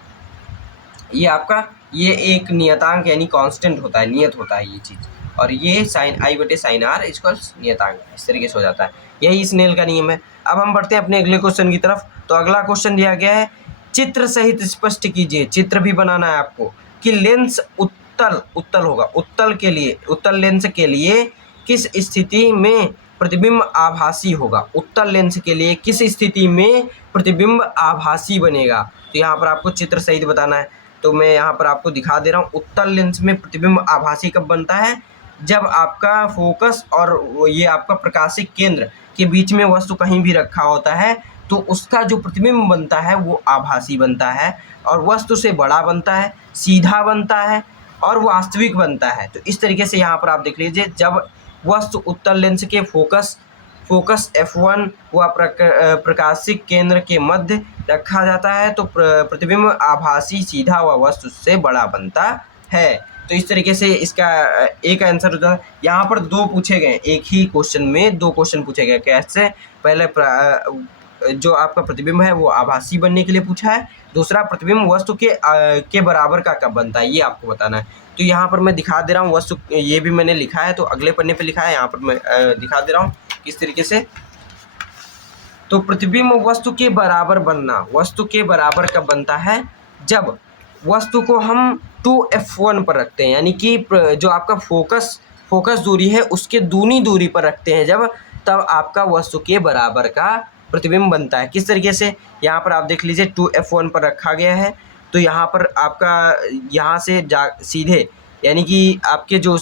ये एक नियतांक यानी कांस्टेंट होता है, नियत होता है ये चीज़, और ये साइन I बटे साइन R इक्वल्स नियतांक, इस तरीके से हो जाता है। यही स्नेल का नियम है। अब हम बढ़ते हैं अपने अगले क्वेश्चन की तरफ। तो अगला क्वेश्चन दिया गया है, चित्र सहित स्पष्ट कीजिए, चित्र भी बनाना है आपको, कि लेंस उत्तल लेंस के लिए किस स्थिति में प्रतिबिंब आभासी होगा। उत्तल लेंस के लिए किस स्थिति में प्रतिबिंब आभासी बनेगा। तो यहाँ पर आपको चित्र सहित बताना है। तो मैं यहाँ पर आपको दिखा दे रहा हूँ, उत्तल लेंस में प्रतिबिंब आभासी कब बनता है, जब आपका फोकस और ये आपका प्रकाशिक केंद्र के बीच में वस्तु कहीं भी रखा होता है तो उसका जो प्रतिबिंब बनता है वो आभासी बनता है और वस्तु से बड़ा बनता है, सीधा बनता है और वास्तविक बनता है। तो इस तरीके से यहाँ पर आप देख लीजिए, जब वस्तु उत्तल लेंस के फोकस F1 व प्रकाशिक केंद्र के मध्य रखा जाता है तो प्रतिबिंब आभासी सीधा व वस्तु से बड़ा बनता है। तो इस तरीके से इसका एक आंसर होता है। यहाँ पर 2 पूछे गए, एक ही क्वेश्चन में 2 क्वेश्चन पूछे गए। कैसे, पहले जो आपका प्रतिबिंब है वो आभासी बनने के लिए पूछा है, दूसरा प्रतिबिंब वस्तु के बराबर का कब बनता है ये आपको बताना है। तो यहाँ पर मैं दिखा दे रहा हूँ, वस्तु ये भी मैंने लिखा है, तो अगले पन्ने पे लिखा है, यहाँ पर मैं दिखा दे रहा हूँ किस तरीके से। तो प्रतिबिंब वस्तु के बराबर बनना, वस्तु के बराबर कब बनता है, जब वस्तु को हम 2F1 पर रखते हैं, यानी कि जो आपका फोकस दूरी है उसके दूनी दूरी पर रखते हैं जब, तब आपका वस्तु के बराबर का प्रतिबिंब बनता है। किस तरीके से, यहाँ पर आप देख लीजिए 2F1 पर रखा गया है तो यहाँ पर आपका यहाँ से सीधे यानी कि आपके जो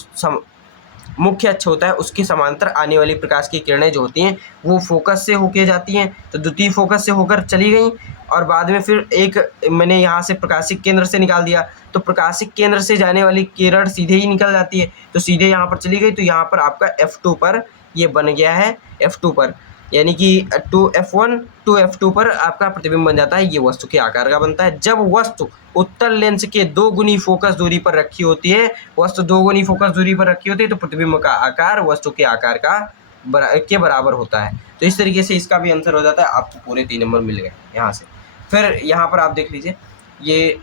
मुख्य अक्ष होता है उसके समांतर आने वाली प्रकाश की किरणें जो होती हैं वो फोकस से होके जाती हैं। तो द्वितीय फोकस से होकर चली गई और बाद में फिर एक मैंने यहाँ से प्रकाशिक केंद्र से निकाल दिया, तो प्रकाशिक केंद्र से जाने वाली किरण सीधे ही निकल जाती है, तो सीधे यहाँ पर चली गई। तो यहाँ पर आपका F2 पर ये बन गया है, F2 पर यानी कि 2F1 2F2 पर आपका प्रतिबिंब बन जाता है। ये वस्तु के आकार का बनता है। जब वस्तु उत्तल लेंस के 2 गुनी फोकस दूरी पर रखी होती है, वस्तु 2 गुनी फोकस दूरी पर रखी होती है, तो प्रतिबिंब का आकार वस्तु के आकार के बराबर होता है। तो इस तरीके से इसका भी आंसर हो जाता है। आपको पूरे 3 नंबर मिल गए यहाँ से। फिर यहाँ पर आप देख लीजिए ये,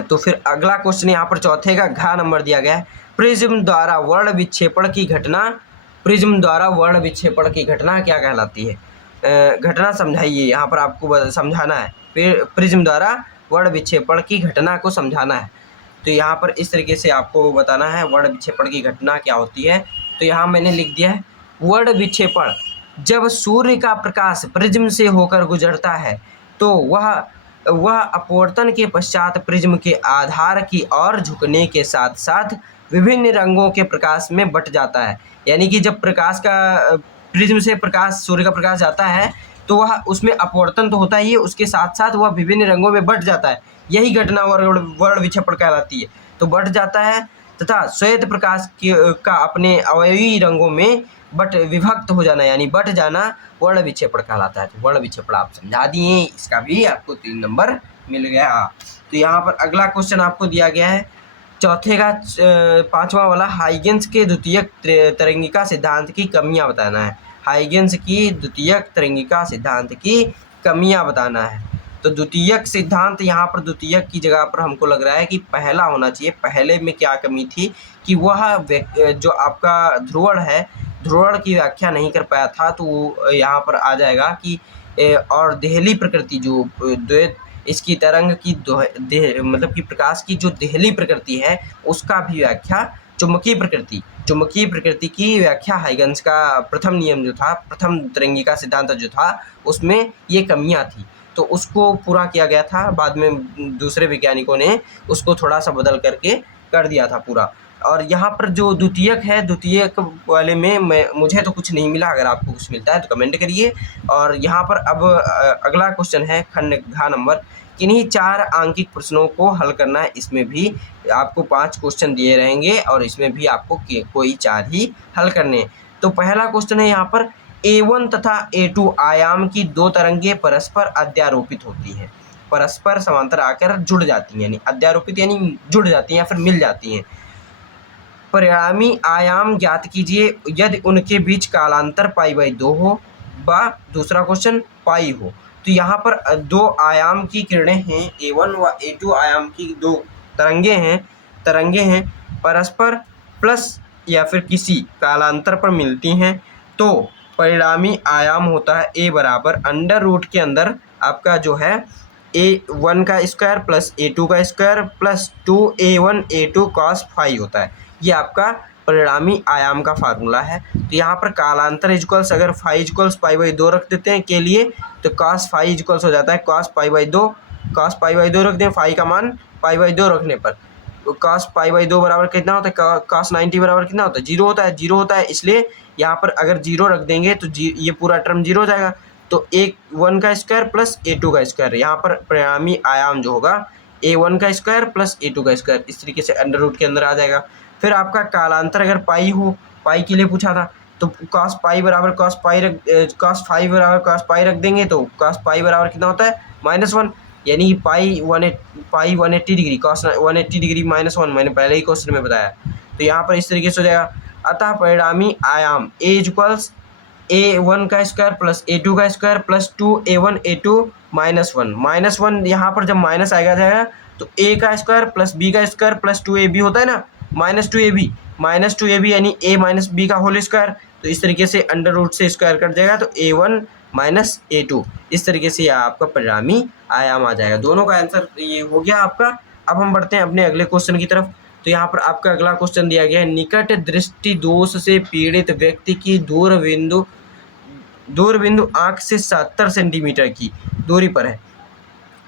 तो फिर अगला क्वेश्चन यहाँ पर चौथे का घ नंबर दिया गया है। प्रिज्म द्वारा वर्ण विक्षेपण की घटना, प्रिज्म द्वारा वर्ण विक्षेपण की घटना क्या कहलाती है? घटना समझाइए, यहाँ पर आपको समझाना है। प्रिज्म द्वारा वर्ण विक्षेपण की घटना को समझाना है। तो यहाँ पर इस तरीके से आपको बताना है वर्ण विक्षेपण की घटना क्या होती है। तो यहाँ मैंने लिख दिया है वर्ण विक्षेपण, जब सूर्य का प्रकाश प्रिज्म से होकर गुजरता है तो वह अपवर्तन के पश्चात प्रिज्म के आधार की ओर झुकने के साथ साथ विभिन्न रंगों के प्रकाश में बट जाता है। यानी कि जब प्रकाश का प्रिज्म से प्रकाश, सूर्य का प्रकाश जाता है तो वह उसमें अपवर्तन तो होता ही है, उसके साथ साथ वह विभिन्न रंगों में बट जाता है। यही घटना वर्ण विक्षेपण कहलाती है। तो बट जाता है तथा श्वेत प्रकाश का अपने अवयवी रंगों में विभक्त हो जाना यानी बट जाना वर्ण विक्षेपण कहलाता है। तो वर्ण विक्षेपण आप समझा दिए, इसका भी आपको 3 नंबर मिल गया। तो यहाँ पर अगला क्वेश्चन आपको दिया गया है चौथे का 5वां वाला, हाइगेंस के द्वितीयक तरंगिका सिद्धांत की कमियां बताना है। हाइगेंस की द्वितीयक तरंगिका सिद्धांत की कमियां बताना है। तो द्वितीयक सिद्धांत, यहाँ पर द्वितीयक की जगह पर हमको लग रहा है कि पहला होना चाहिए। पहले में क्या कमी थी कि वह जो आपका ध्रुवण है, ध्रुवण की व्याख्या नहीं कर पाया था, तो यहाँ पर आ जाएगा कि और देहली प्रकृति जो इसकी तरंग की मतलब कि प्रकाश की जो देहली प्रकृति है उसका भी व्याख्या, चुंबकीय प्रकृति की व्याख्या हाइगेंस का प्रथम नियम जो था, प्रथम तरंगिका सिद्धांत जो था, उसमें ये कमियां थी। तो उसको पूरा किया गया था। बाद में दूसरे वैज्ञानिकों ने उसको थोड़ा सा बदल करके कर दिया था पूरा। और यहाँ पर जो द्वितीयक है, द्वितीयक वाले में मुझे तो कुछ नहीं मिला। अगर आपको कुछ मिलता है तो कमेंट करिए। और यहाँ पर अब अगला क्वेश्चन है खंड घ नंबर, किन्हीं 4 आंकिक प्रश्नों को हल करना है। इसमें भी आपको 5 क्वेश्चन दिए रहेंगे और इसमें भी आपको कोई 4 ही हल करने हैं। तो पहला क्वेश्चन है यहाँ पर, A1 तथा A2 आयाम की 2 तरंगें परस्पर अध्यारोपित होती हैं, परस्पर समांतर आकर जुड़ जाती हैं, यानी अध्यारोपित यानी जुड़ जाती हैं या फिर मिल जाती हैं। परिणामी आयाम ज्ञात कीजिए यदि उनके बीच कालांतर π/2 हो व दूसरा क्वेश्चन पाई हो। तो यहाँ पर 2 आयाम की किरणें हैं, A1 व A2 आयाम की 2 तरंगे हैं, परस्पर प्लस या फिर किसी कालांतर पर मिलती हैं। तो परिणामी आयाम होता है A बराबर अंडर रूट के अंदर आपका जो है A1 का स्क्वायर प्लस A2 का square plus 2A1 A2 cos phi होता है। ये आपका परिणामी आयाम का फार्मूला है। तो यहाँ पर कालांतर इक्वल्स, अगर फाई इक्वल्स π/2 रख देते हैं के लिए, तो cos phi इक्वल्स हो जाता है cos π/2 रख दें, फाई का मान π/2 रखने पर cos π/2 बराबर कितना होता है, cos 90 बराबर कितना होता है, 0 होता है। 0 होता है, इसलिए यहाँ पर अगर 0 रख देंगे तो ये पूरा टर्म 0 हो जाएगा। तो A1 का स्क्वायर प्लस A2 का स्क्वायर, यहाँ पर परिणामी आयाम जो होगा A1 का स्क्वायर प्लस A2 का स्क्वायर, इस तरीके से अंडर रूट के अंदर आ जाएगा। फिर आपका कालांतर अगर पाई हो, पाई के लिए पूछा था, तो cos पाई बराबर cos phi बराबर cos पाई रख देंगे, तो cos पाई बराबर कितना होता है -1, यानी पाई 180 डिग्री, cos 180 डिग्री -1, मैंने पहले ही क्वेश्चन में बताया। तो यहाँ पर इस तरीके से हो जाएगा। अतः परिणामी आयाम A इक्वल्स A1 का स्क्वायर प्लस A2 का स्क्वायर प्लस 2A1 A2 -1 यहाँ पर जब माइनस आएगा जाएगा तो A का स्क्वायर प्लस B का स्क्वायर प्लस 2AB होता है ना, -2AB यानी A माइनस B का होल स्क्वायर। तो इस तरीके से अंडर रूट से स्क्वायर कट जाएगा, तो A1 माइनस A2, इस तरीके से आपका परिणामी आयाम आ जाएगा। दोनों का आंसर ये हो गया आपका। अब हम बढ़ते हैं अपने अगले क्वेश्चन की तरफ। तो यहाँ पर आपका अगला क्वेश्चन दिया गया है, निकट दृष्टि दोष से पीड़ित व्यक्ति की दूरबिंदु आँख से 70 सेंटीमीटर की दूरी पर है।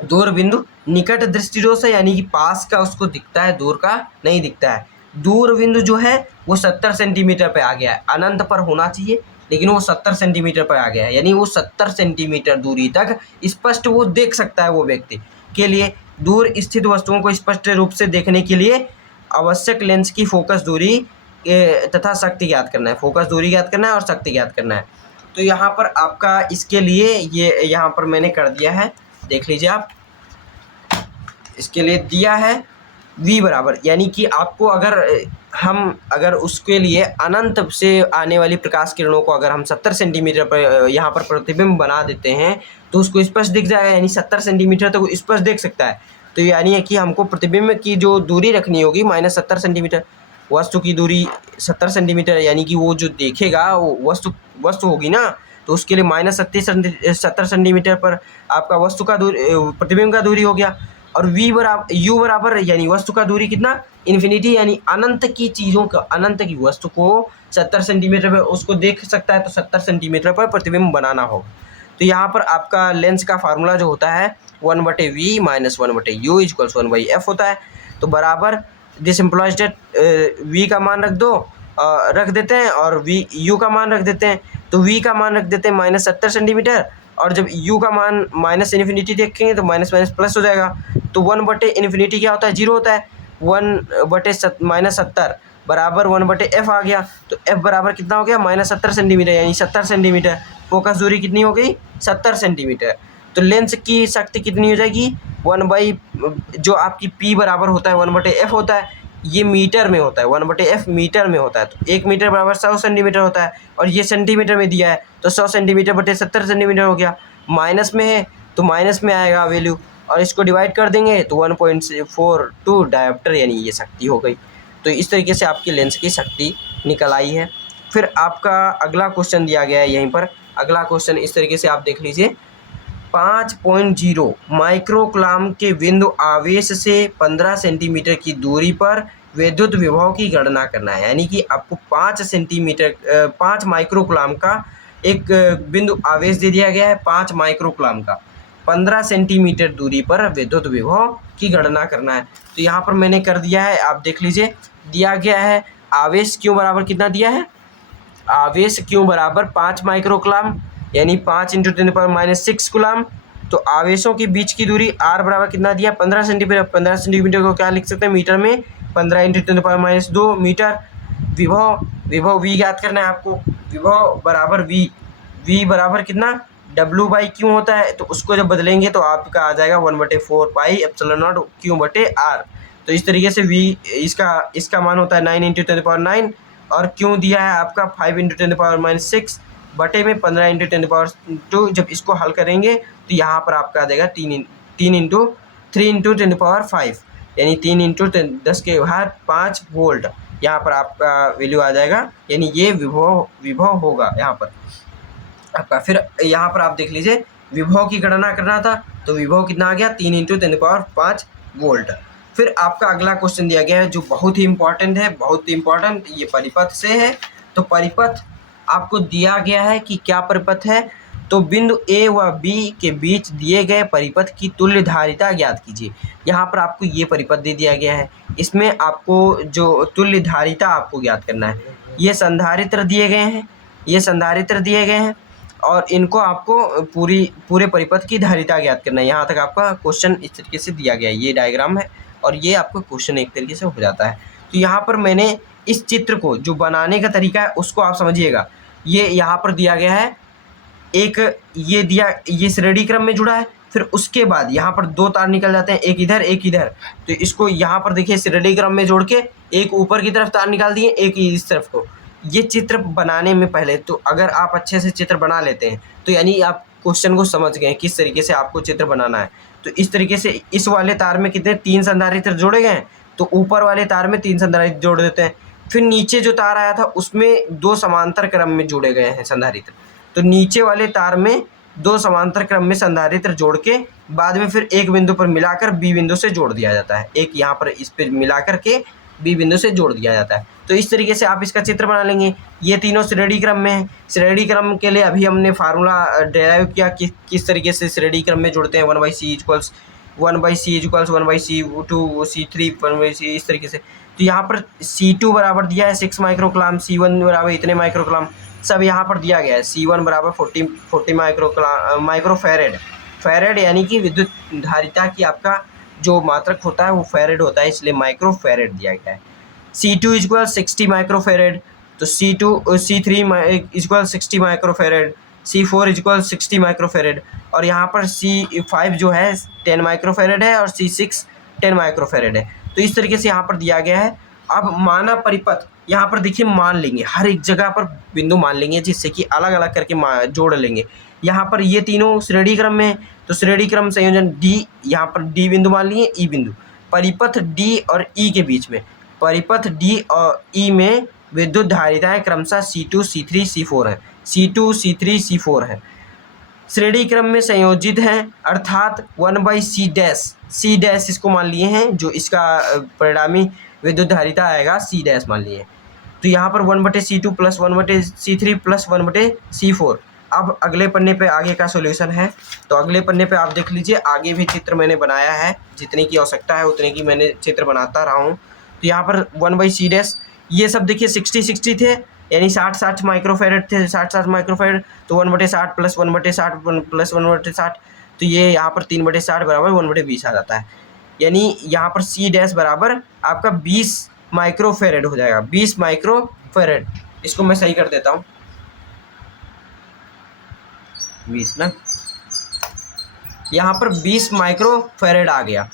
दूर बिंदु निकट दृष्टि दोष है, यानी कि पास का उसको दिखता है, दूर का नहीं दिखता है। दूर बिंदु जो है वो 70 सेंटीमीटर पे आ गया है, अनंत पर होना चाहिए लेकिन वो 70 सेंटीमीटर पर आ गया है, यानी वो 70 सेंटीमीटर दूरी तक स्पष्ट वो देख सकता है वो व्यक्ति। के लिए दूर स्थित वस्तुओं को स्पष्ट रूप से देखने के लिए आवश्यक लेंस की फोकस दूरी तथा शक्ति ज्ञात करना है। फोकस दूरी ज्ञात करना है और शक्ति ज्ञात करना है। तो यहाँ पर आपका इसके लिए ये यहाँ पर मैंने कर दिया है, देख लीजिए आप। इसके लिए दिया है v बराबर, यानी कि आपको अगर उसके लिए अनंत से आने वाली प्रकाश किरणों को अगर हम 70 सेंटीमीटर पर यहाँ पर प्रतिबिंब बना देते हैं तो उसको स्पष्ट दिख जाएगा, यानी 70 सेंटीमीटर तक तो स्पष्ट देख सकता है। तो यानी है कि हमको प्रतिबिंब की जो दूरी रखनी होगी -70 सेंटीमीटर, वस्तु की दूरी 70 सेंटीमीटर, यानी कि वो जो देखेगा वो वस्तु होगी ना, तो उसके लिए -70 सेंटीमीटर पर आपका वस्तु का प्रतिबिंब का दूरी हो गया। और u बराबर यानी वस्तु का दूरी कितना, इन्फिनिटी, यानी अनंत की चीज़ों का, अनंत की वस्तु को 70 सेंटीमीटर पर उसको देख सकता है, तो 70 सेंटीमीटर पर प्रतिबिंब बनाना होगा। तो यहाँ पर आपका लेंस का फार्मूला जो होता है 1/v - 1/u = 1/f होता है। तो बराबर दिस इम्प्लॉइज डेट v का मान रख देते हैं और u का मान रख देते हैं। तो v का मान रख देते हैं -70 सेंटीमीटर, और जब u का मान -इन्फिनिटी देखेंगे तो माइनस प्लस हो जाएगा। तो 1/∞ क्या होता है, 0 होता है। 1/-70 बराबर 1/f आ गया। तो f बराबर कितना हो गया, -70 सेंटीमीटर, यानी 70 सेंटीमीटर। फोकस दूरी कितनी हो गई, 70 सेंटीमीटर। तो लेंस की शक्ति कितनी हो जाएगी, 1 जो आपकी p बराबर होता है 1/f होता है, ये मीटर में होता है, 1/f मीटर में होता है। तो 1 मीटर बराबर 100 सेंटीमीटर होता है, और ये सेंटीमीटर में दिया है तो 100 सेंटीमीटर बटे 70 सेंटीमीटर हो गया। माइनस में है तो माइनस में आएगा वैल्यू, और इसको डिवाइड कर देंगे तो 1.42 डायोप्टर, यानी ये शक्ति हो गई। तो इस तरीके से आपकी लेंस की शक्ति निकल आई है। फिर आपका अगला क्वेश्चन दिया गया है यहीं पर। अगला क्वेश्चन इस तरीके से आप देख लीजिए, 5.0 माइक्रोकूलम के बिंदु आवेश से 15 सेंटीमीटर की दूरी पर विद्युत विभव की गणना करना है। यानी कि आपको 5 माइक्रोकूलम का एक बिंदु आवेश दे दिया गया है, 5 माइक्रोकूलम का 15 सेंटीमीटर दूरी पर विद्युत विभव की गणना करना है। तो यहाँ पर मैंने कर दिया है, आप देख लीजिए। दिया गया है आवेश क्यों बराबर कितना दिया है, आवेश क्यों बराबर 5 माइक्रोकूलम, यानी 5 × 10⁻⁶ कूलम। तो आवेशों के बीच की दूरी r बराबर कितना दिया, 15 सेंटीमीटर। 15 सेंटीमीटर को क्या लिख सकते हैं, मीटर में, 15 × 10⁻² मीटर। विभव v ज्ञात करना है आपको। विभव बराबर v बराबर कितना, W/Q होता है। तो उसको जब बदलेंगे तो आपका आ जाएगा 1/4 पाई एप्सिलॉन नॉट Q/r। तो इस तरीके से v इसका मान होता है 9 × 10⁹, और क्यों दिया है आपका 5 × 10⁻⁶ बटे में 15 × 10⁻²। जब इसको हल करेंगे तो यहाँ पर आपका आ जाएगा 3 × 10⁵, यानी 3 × 10⁵ वोल्ट। यहाँ पर आपका वैल्यू आ जाएगा, यानी ये विभव होगा यहाँ पर आपका। फिर यहाँ पर आप देख लीजिए, विभव की गणना करना था तो विभव कितना आ गया, 3 × 10⁵ वोल्ट। फिर आपका अगला क्वेश्चन दिया गया है जो बहुत ही इंपॉर्टेंट है, बहुत ही इंपॉर्टेंट, ये परिपथ से है। तो परिपथ आपको दिया गया है कि क्या परिपथ है, तो बिंदु A व B के बीच दिए गए परिपथ की तुल्य धारिता ज्ञात कीजिए। यहाँ पर आपको ये परिपथ दे दिया गया है, इसमें आपको जो तुल्य धारिता आपको ज्ञात करना है। ये संधारित्र दिए गए हैं, और इनको आपको पूरे परिपथ की धारिता ज्ञात करना है। यहाँ तक आपका क्वेश्चन इस तरीके से दिया गया है, ये डायग्राम है, और ये आपका क्वेश्चन एक तरीके से हो जाता है। तो यहाँ पर मैंने इस चित्र को जो बनाने का तरीका है उसको आप समझिएगा। ये यहाँ पर दिया गया है, ये श्रेणी क्रम में जुड़ा है, फिर उसके बाद यहाँ पर 2 तार निकल जाते हैं, एक इधर एक इधर। तो इसको यहाँ पर देखिए श्रेणी क्रम में जोड़ के एक ऊपर की तरफ तार निकाल दिए, एक इस तरफ को। ये चित्र बनाने में पहले तो अगर आप अच्छे से चित्र बना लेते हैं तो यानी आप क्वेश्चन को समझ गए किस तरीके से आपको चित्र बनाना है। तो इस तरीके से इस वाले तार में कितने 3 संधारित्र जोड़े गए हैं, तो ऊपर वाले तार में 3 संधारित्र जोड़ देते हैं। फिर नीचे जो तार आया था उसमें 2 समांतर क्रम में जोड़े गए हैं संधारित्र। तो नीचे वाले तार में 2 समांतर क्रम में संधारित्र जोड़ के बाद में फिर एक बिंदु पर मिलाकर B बिंदु से जोड़ दिया जाता है। एक यहाँ पर इस पर मिला कर के बी बिंदु से जोड़ दिया जाता है। तो इस तरीके से आप इसका चित्र बना लेंगे। ये तीनों श्रेणी क्रम में है। श्रेणी क्रम के लिए अभी हमने फार्मूला डेराइव किया कि किस तरीके से श्रेणी क्रम में जोड़ते हैं। 1/c equals 1/c equals 1/c2 c3 1/c इस तरीके से। तो यहाँ पर C2 बराबर दिया है 6 माइक्रोकलाम, C1 बराबर इतने माइक्रोकलाम, सब यहाँ पर दिया गया है। C1 बराबर 40 माइक्रोफैरेड। फैरेड यानी कि विद्युत धारिता की आपका जो मात्रक होता है वो फैरेड होता है, इसलिए माइक्रोफैरेड दिया गया है। C2 इक्वल 60 माइक्रोफैरेड, तो C3 equal 60 microfarad, C4 equal 60 microfarad, और यहाँ पर C5 जो है 10 माइक्रोफैरेड है और C6 10 माइक्रोफैरेड है। तो इस तरीके से यहाँ पर दिया गया है। अब माना परिपथ, यहाँ पर देखिए मान लेंगे, हर एक जगह पर बिंदु मान लेंगे, जिससे कि अलग अलग करके जोड़ लेंगे। यहाँ पर ये तीनों श्रेणी क्रम में है, तो श्रेणी क्रम संयोजन डी, यहाँ पर डी बिंदु मान लिए, ई बिंदु। परिपथ डी और ई के बीच में, परिपथ डी और ई में विद्युत धारिताएं क्रमशः C2 C3 C4 है, C2 C3 C4 है, श्रेणी क्रम में संयोजित हैं, अर्थात 1/c डैश, C डैश इसको मान लिए हैं, जो इसका परिणामी विद्युत धारिता आएगा C डैश मान लिए। तो यहाँ पर 1/c2 plus 1/c3 plus 1/c4। अब अगले पन्ने पे आगे का सॉल्यूशन है, तो अगले पन्ने पे आप देख लीजिए, आगे भी चित्र मैंने बनाया है, जितने की आवश्यकता है उतने की मैंने चित्र बनाता रहा हूँ। तो यहाँ पर 1/c डैश, ये सब देखिए 60 थे, यानी 60 माइक्रोफैरेड थे, 60 माइक्रोफैरेड, तो 1/60 प्लस 1/60 प्लस 1/60, तो ये यहाँ पर 3/60 बराबर 1/20 आ जाता है। यानी यहाँ पर C डैश बराबर आपका 20 माइक्रोफैरेड हो जाएगा, 20 माइक्रोफैरेड। इसको मैं सही कर देता हूँ, 20 ना, यहाँ पर 20 माइक्रोफैरेड आ गया,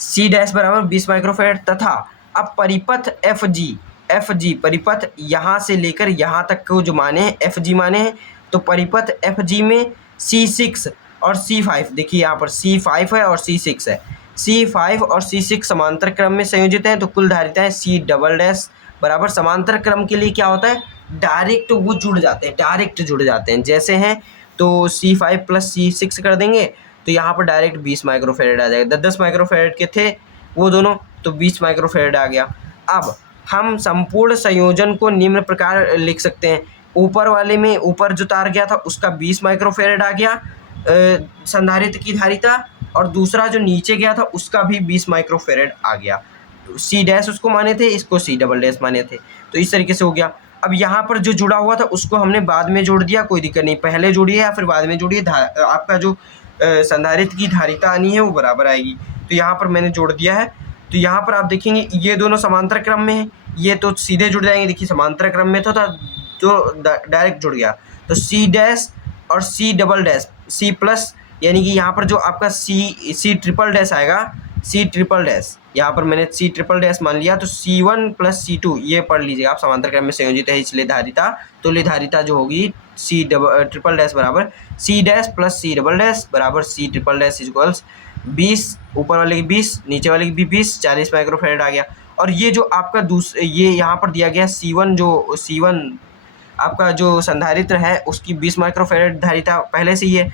C डैश बराबर 20 माइक्रोफैरेड। तथा अब परिपथ FG परिपथ यहाँ से लेकर यहाँ तक को जो माने हैं FG माने हैं, तो परिपथ FG में C6 और C5, देखिए यहाँ पर C5 है और C6 है, C5 और C6 समांतर क्रम में संयोजित हैं, तो कुल धारिताएं C डबल डैश बराबर, समांतर क्रम के लिए क्या होता है, डायरेक्ट वो जुड़ जाते हैं, डायरेक्ट जुड़ जाते हैं, जैसे हैं तो C5 प्लस C6 कर देंगे, तो यहाँ पर डायरेक्ट 20 माइक्रोफैरेड आ जाएगा। 10 माइक्रोफैरेड के थे वो दोनों, तो 20 माइक्रोफैरेड आ गया। अब हम संपूर्ण संयोजन को निम्न प्रकार लिख सकते हैं, ऊपर वाले में ऊपर जो तार गया था उसका 20 माइक्रोफैरेड आ गया संधारित्र की धारिता, और दूसरा जो नीचे गया था उसका भी 20 माइक्रोफैरेड आ गया। C डैश उसको माने थे, इसको C डबल डैश माने थे, तो इस तरीके से हो गया। अब यहाँ पर जो जुड़ा हुआ था उसको हमने बाद में जोड़ दिया, कोई दिक्कत नहीं, पहले जोड़िए या फिर बाद में जोड़िए, आपका जो संधारित्र की धारिता आनी है वो बराबर आएगी। तो यहाँ पर मैंने जोड़ दिया है। तो यहाँ पर आप देखेंगे ये दोनों समांतर क्रम में है, ये तो सीधे जुड़ जाएंगे, देखिए समांतर क्रम में तो डायरेक्ट जुड़ गया। तो C डैश और C double dash, C plus, यानी कि यहाँ पर जो आपका C ट्रिपल डैश आएगा, C ट्रिपल डैश, यहाँ पर मैंने C ट्रिपल डैश मान लिया, तो C1 प्लस C2 ये पढ़ लीजिएगा आप, समांतर क्रम में संयोजित है, इसलिए धारिता तुल्य धारिता जो होगी C ट्रिपल डैश बराबर C dash plus C double dash बराबर C ट्रिपल डैश इक्वल्स 20, ऊपर वाले की 20, नीचे वाले की भी 20, 40 माइक्रोफैरेड आ गया। और ये जो आपका ये यहाँ पर दिया गया C1, जो C1 आपका जो संधारित्र है उसकी 20 माइक्रोफैरेड धारिता पहले से ही है,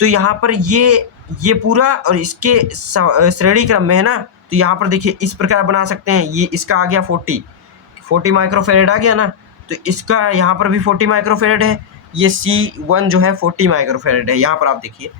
तो यहाँ पर ये पूरा और इसके श्रेणी क्रम में है ना, तो यहाँ पर देखिए इस प्रकार बना सकते हैं, ये इसका आ गया 40 माइक्रोफैरेड आ गया ना, तो इसका यहाँ पर भी 40 माइक्रोफैरेड है, ये C1 जो है 40 माइक्रोफैरेड है। यहाँ पर आप देखिए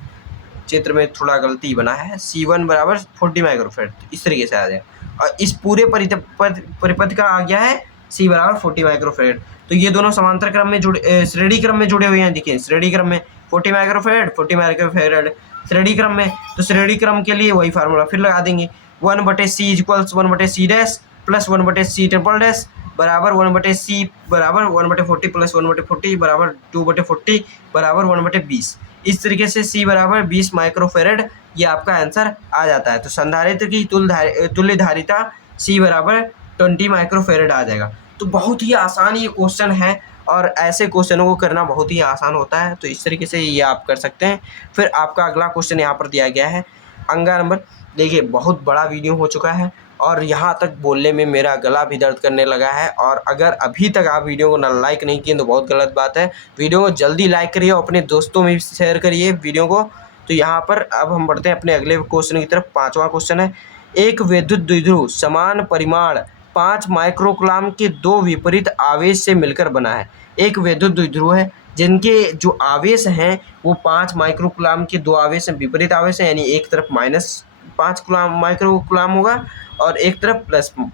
चित्र में थोड़ा गलती बना है, C1 बराबर 40 माइक्रोफैरेड, तो इस तरीके से आ जाए, और इस पूरे परिपथ का आ गया है C बराबर 40 माइक्रोफैरेड। तो ये दोनों समांतर क्रम में जुड़े, श्रेणी क्रम में जुड़े हुए हैं, देखिए श्रेणी क्रम में 40 माइक्रोफैरेड श्रेणी क्रम में, तो श्रेणी क्रम के लिए वही फार्मूला फिर लगा देंगे, 1/c equals 1/c dash plus 1/c triple dash बराबर 1/c बराबर 1/40 प्लस 1/40 बराबर 2/40 बराबर 1/20। इस तरीके से C बराबर 20 माइक्रोफैरेड ये आपका आंसर आ जाता है। तो संधारित्र की तुल्य धारिता C बराबर 20 माइक्रोफैरेड आ जाएगा। तो बहुत ही आसान ये क्वेश्चन है, और ऐसे क्वेश्चनों को करना बहुत ही आसान होता है, तो इस तरीके से ये आप कर सकते हैं। फिर आपका अगला क्वेश्चन यहाँ पर दिया गया है, अंगा नंबर, देखिए बहुत बड़ा वीडियो हो चुका है और यहाँ तक बोलने में मेरा गला भी दर्द करने लगा है, और अगर अभी तक आप वीडियो को ना लाइक नहीं किए तो बहुत गलत बात है। वीडियो को जल्दी लाइक करिए और अपने दोस्तों में भी शेयर करिए वीडियो को। तो यहाँ पर अब हम बढ़ते हैं अपने अगले क्वेश्चन की तरफ। 5वां क्वेश्चन है, एक विद्युत द्विध्रुव समान परिमाण 5 माइक्रोकुलाम के 2 विपरीत आवेश से मिलकर बना है। एक विद्युत द्विध्रुव है जिनके जो आवेश हैं वो 5 माइक्रोकुलाम के 2 आवेश हैं, विपरीत आवेश हैं, यानी एक तरफ -5 माइक्रोकुलाम होगा और एक तरफ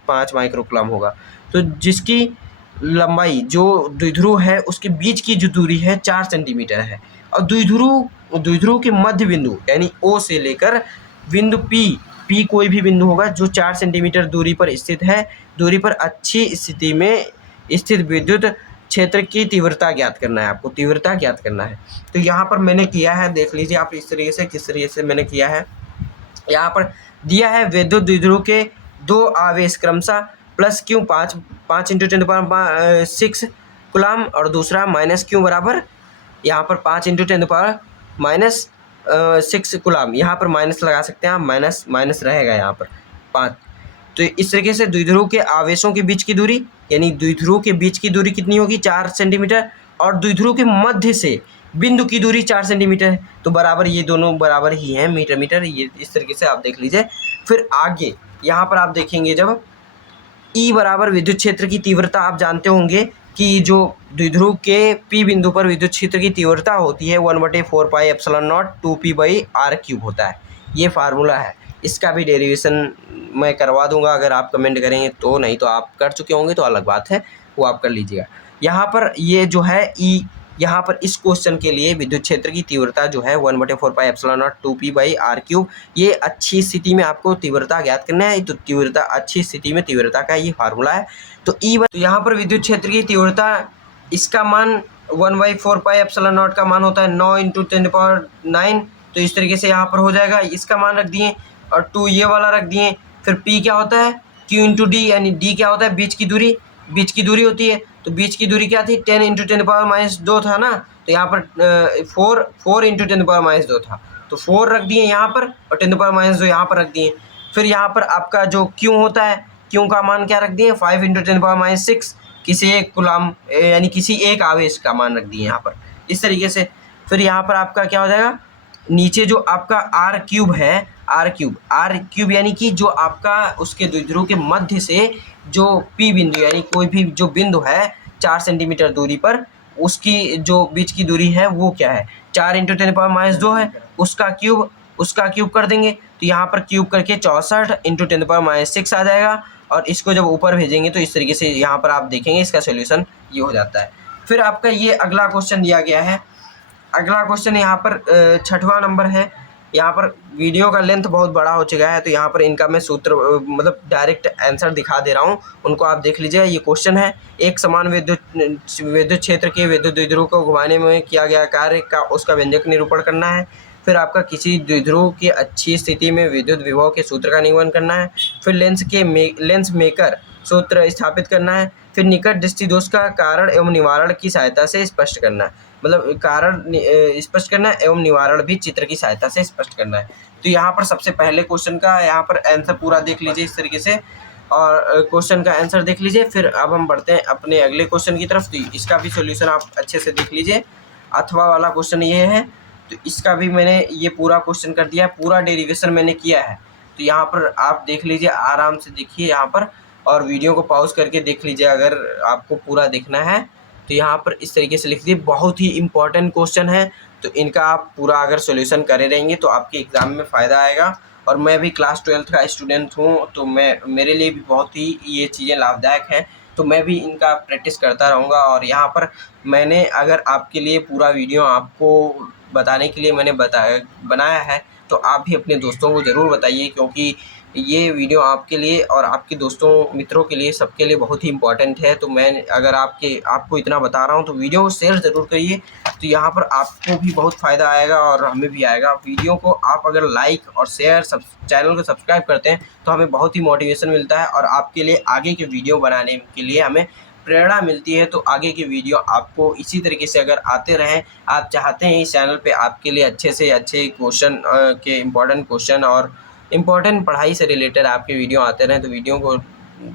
+5 माइक्रोकुलाम होगा। तो जिसकी लंबाई जो द्विध्रुव है उसके बीच की जो दूरी है 4 सेंटीमीटर है और द्विध्रुव के मध्य बिंदु यानी O से लेकर बिंदु P कोई भी बिंदु होगा जो 4 सेंटीमीटर दूरी पर स्थित है। दूरी पर अच्छी स्थिति में स्थित विद्युत क्षेत्र की तीव्रता ज्ञात करना है, आपको तीव्रता ज्ञात करना है। तो यहाँ पर मैंने किया है, देख लीजिए आप इस तरीके से, किस तरीके से मैंने किया है। यहाँ पर दिया है विद्युत द्विध्रुव के 2 आवेश क्रमशः +Q 5 × 10⁻6 कूलाम और दूसरा -Q बराबर यहाँ पर 5 × 10⁻6 कूलाम। यहाँ पर माइनस लगा सकते हैं आप, माइनस रहेगा यहाँ पर 5। तो इस तरीके से द्विध्रुव के आवेशों के बीच की दूरी यानी द्विध्रुव के बीच की दूरी कितनी होगी 4 सेंटीमीटर और द्विध्रुव के मध्य से बिंदु की दूरी 4 सेंटीमीटर है। तो बराबर, ये दोनों बराबर ही हैं, मीटर। ये इस तरीके से आप देख लीजिए। फिर आगे यहाँ पर आप देखेंगे जब E बराबर विद्युत क्षेत्र की तीव्रता, आप जानते होंगे कि जो द्विध्रुव के P बिंदु पर विद्युत क्षेत्र की तीव्रता होती है 1/4 पाई एप्सिलॉन नॉट 2P/r³ होता है। ये फार्मूला है, इसका भी डेरिवेशन मैं करवा दूंगा अगर आप कमेंट करेंगे तो, नहीं तो आप कर चुके होंगे तो अलग बात है, वो आप कर लीजिएगा। यहाँ पर ये जो है E, यहाँ पर इस क्वेश्चन के लिए विद्युत क्षेत्र की तीव्रता जो है 1/4 पाई एप्सिलॉन नॉट 2P/r³, ये अच्छी स्थिति में आपको तीव्रता ज्ञात करना है। तो तीव्रता, अच्छी स्थिति में तीव्रता का ये फार्मूला है। तो E, तो यहाँ पर विद्युत क्षेत्र की तीव्रता, इसका मान 1/4 पाई एप्सिलॉन नॉट का मान होता है 9 × 10⁹। तो इस तरीके से यहाँ पर हो जाएगा, इसका मान रख दिए और 2 ये वाला रख दिए। फिर P क्या होता है Q × D, यानी D क्या होता है बीच की दूरी होती है। तो बीच की दूरी क्या थी 10 × 10⁻2 था ना, तो यहाँ पर 4 × 10⁻2 था, तो 4 रख दिए यहाँ पर और 10⁻2 यहाँ पर रख दिए। फिर यहाँ पर आपका जो Q होता है, Q का मान क्या रख दिए 5 × 10⁻6, किसी एक कूलाम यानी किसी एक आवेश का मान रख दिए यहाँ पर, इस तरीके से। फिर यहाँ पर आपका क्या हो जाएगा, नीचे जो आपका r³ है, r³ यानी कि जो आपका उसके द्विध्रुव के मध्य से जो P बिंदु यानी कोई भी जो बिंदु है 4 सेंटीमीटर दूरी पर, उसकी जो बीच की दूरी है वो क्या है 4 × 10⁻2 है, उसका क्यूब कर देंगे। तो यहाँ पर क्यूब करके 64 × 10⁻6 आ जाएगा और इसको जब ऊपर भेजेंगे तो इस तरीके से यहाँ पर आप देखेंगे इसका सोल्यूशन ये हो जाता है। फिर आपका ये अगला क्वेश्चन दिया गया है। अगला क्वेश्चन यहाँ पर 6वां नंबर है। यहाँ पर वीडियो का लेंथ बहुत बड़ा हो चुका है तो यहाँ पर इनका मैं सूत्र मतलब डायरेक्ट आंसर दिखा दे रहा हूँ, उनको आप देख लीजिए। ये क्वेश्चन है, एक समान विद्युत क्षेत्र के विद्युत द्विध्रुव को घुमाने में किया गया कार्य का उसका व्यंजक निरूपण करना है। फिर आपका किसी द्विध्रुव की अच्छी स्थिति में विद्युत विभव के सूत्र का निरूपण करना है। फिर लेंस मेकर सूत्र स्थापित करना है। फिर निकट दृष्टि दोष का कारण एवं निवारण की सहायता से स्पष्ट करना है, मतलब कारण स्पष्ट करना है एवं निवारण भी चित्र की सहायता से स्पष्ट करना है। तो यहाँ पर सबसे पहले क्वेश्चन का यहाँ पर आंसर पूरा देख लीजिए इस तरीके से, और क्वेश्चन का आंसर देख लीजिए। फिर अब हम बढ़ते हैं अपने अगले क्वेश्चन की तरफ। तो इसका भी सॉल्यूशन आप अच्छे से देख लीजिए। अथवा वाला क्वेश्चन ये है, तो इसका भी मैंने ये पूरा क्वेश्चन कर दिया, पूरा डेरिवेशन मैंने किया है। तो यहाँ पर आप देख लीजिए, आराम से देखिए यहाँ पर, और वीडियो को पॉज करके देख लीजिए अगर आपको पूरा देखना है। तो यहाँ पर इस तरीके से लिख दिए, बहुत ही इम्पोर्टेंट क्वेश्चन है। तो इनका आप पूरा अगर सॉल्यूशन करे रहेंगे तो आपके एग्ज़ाम में फ़ायदा आएगा। और मैं भी क्लास 12th का स्टूडेंट हूँ, तो मेरे लिए भी बहुत ही ये चीज़ें लाभदायक हैं। तो मैं भी इनका प्रैक्टिस करता रहूँगा। और यहाँ पर मैंने अगर आपके लिए पूरा वीडियो आपको बताने के लिए मैंने बनाया है, तो आप भी अपने दोस्तों को ज़रूर बताइए, क्योंकि ये वीडियो आपके लिए और आपके दोस्तों मित्रों के लिए सबके लिए बहुत ही इम्पोर्टेंट है। तो मैं अगर आपको इतना बता रहा हूँ तो वीडियो को शेयर ज़रूर करिए। तो यहाँ पर आपको भी बहुत फ़ायदा आएगा और हमें भी आएगा। वीडियो को आप अगर लाइक और शेयर, चैनल को सब्सक्राइब करते हैं तो हमें बहुत ही मोटिवेशन मिलता है और आपके लिए आगे के वीडियो बनाने के लिए हमें प्रेरणा मिलती है। तो आगे के वीडियो आपको इसी तरीके से अगर आते रहें, आप चाहते हैं इस चैनल पे आपके लिए अच्छे से अच्छे क्वेश्चन के इम्पोर्टेंट क्वेश्चन और इम्पोर्टेंट पढ़ाई से रिलेटेड आपके वीडियो आते रहें, तो वीडियो को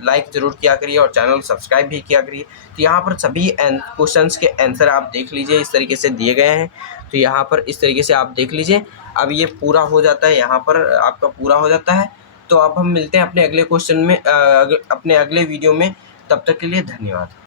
लाइक ज़रूर किया करिए और चैनल को सब्सक्राइब भी किया करिए। तो यहाँ पर सभी क्वेश्चंस के आंसर आप देख लीजिए, इस तरीके से दिए गए हैं। तो यहाँ पर इस तरीके से आप देख लीजिए। अब ये पूरा हो जाता है, यहाँ पर आपका पूरा हो जाता है। तो अब हम मिलते हैं अपने अगले क्वेश्चन में अपने अगले वीडियो में। तब तक के लिए धन्यवाद।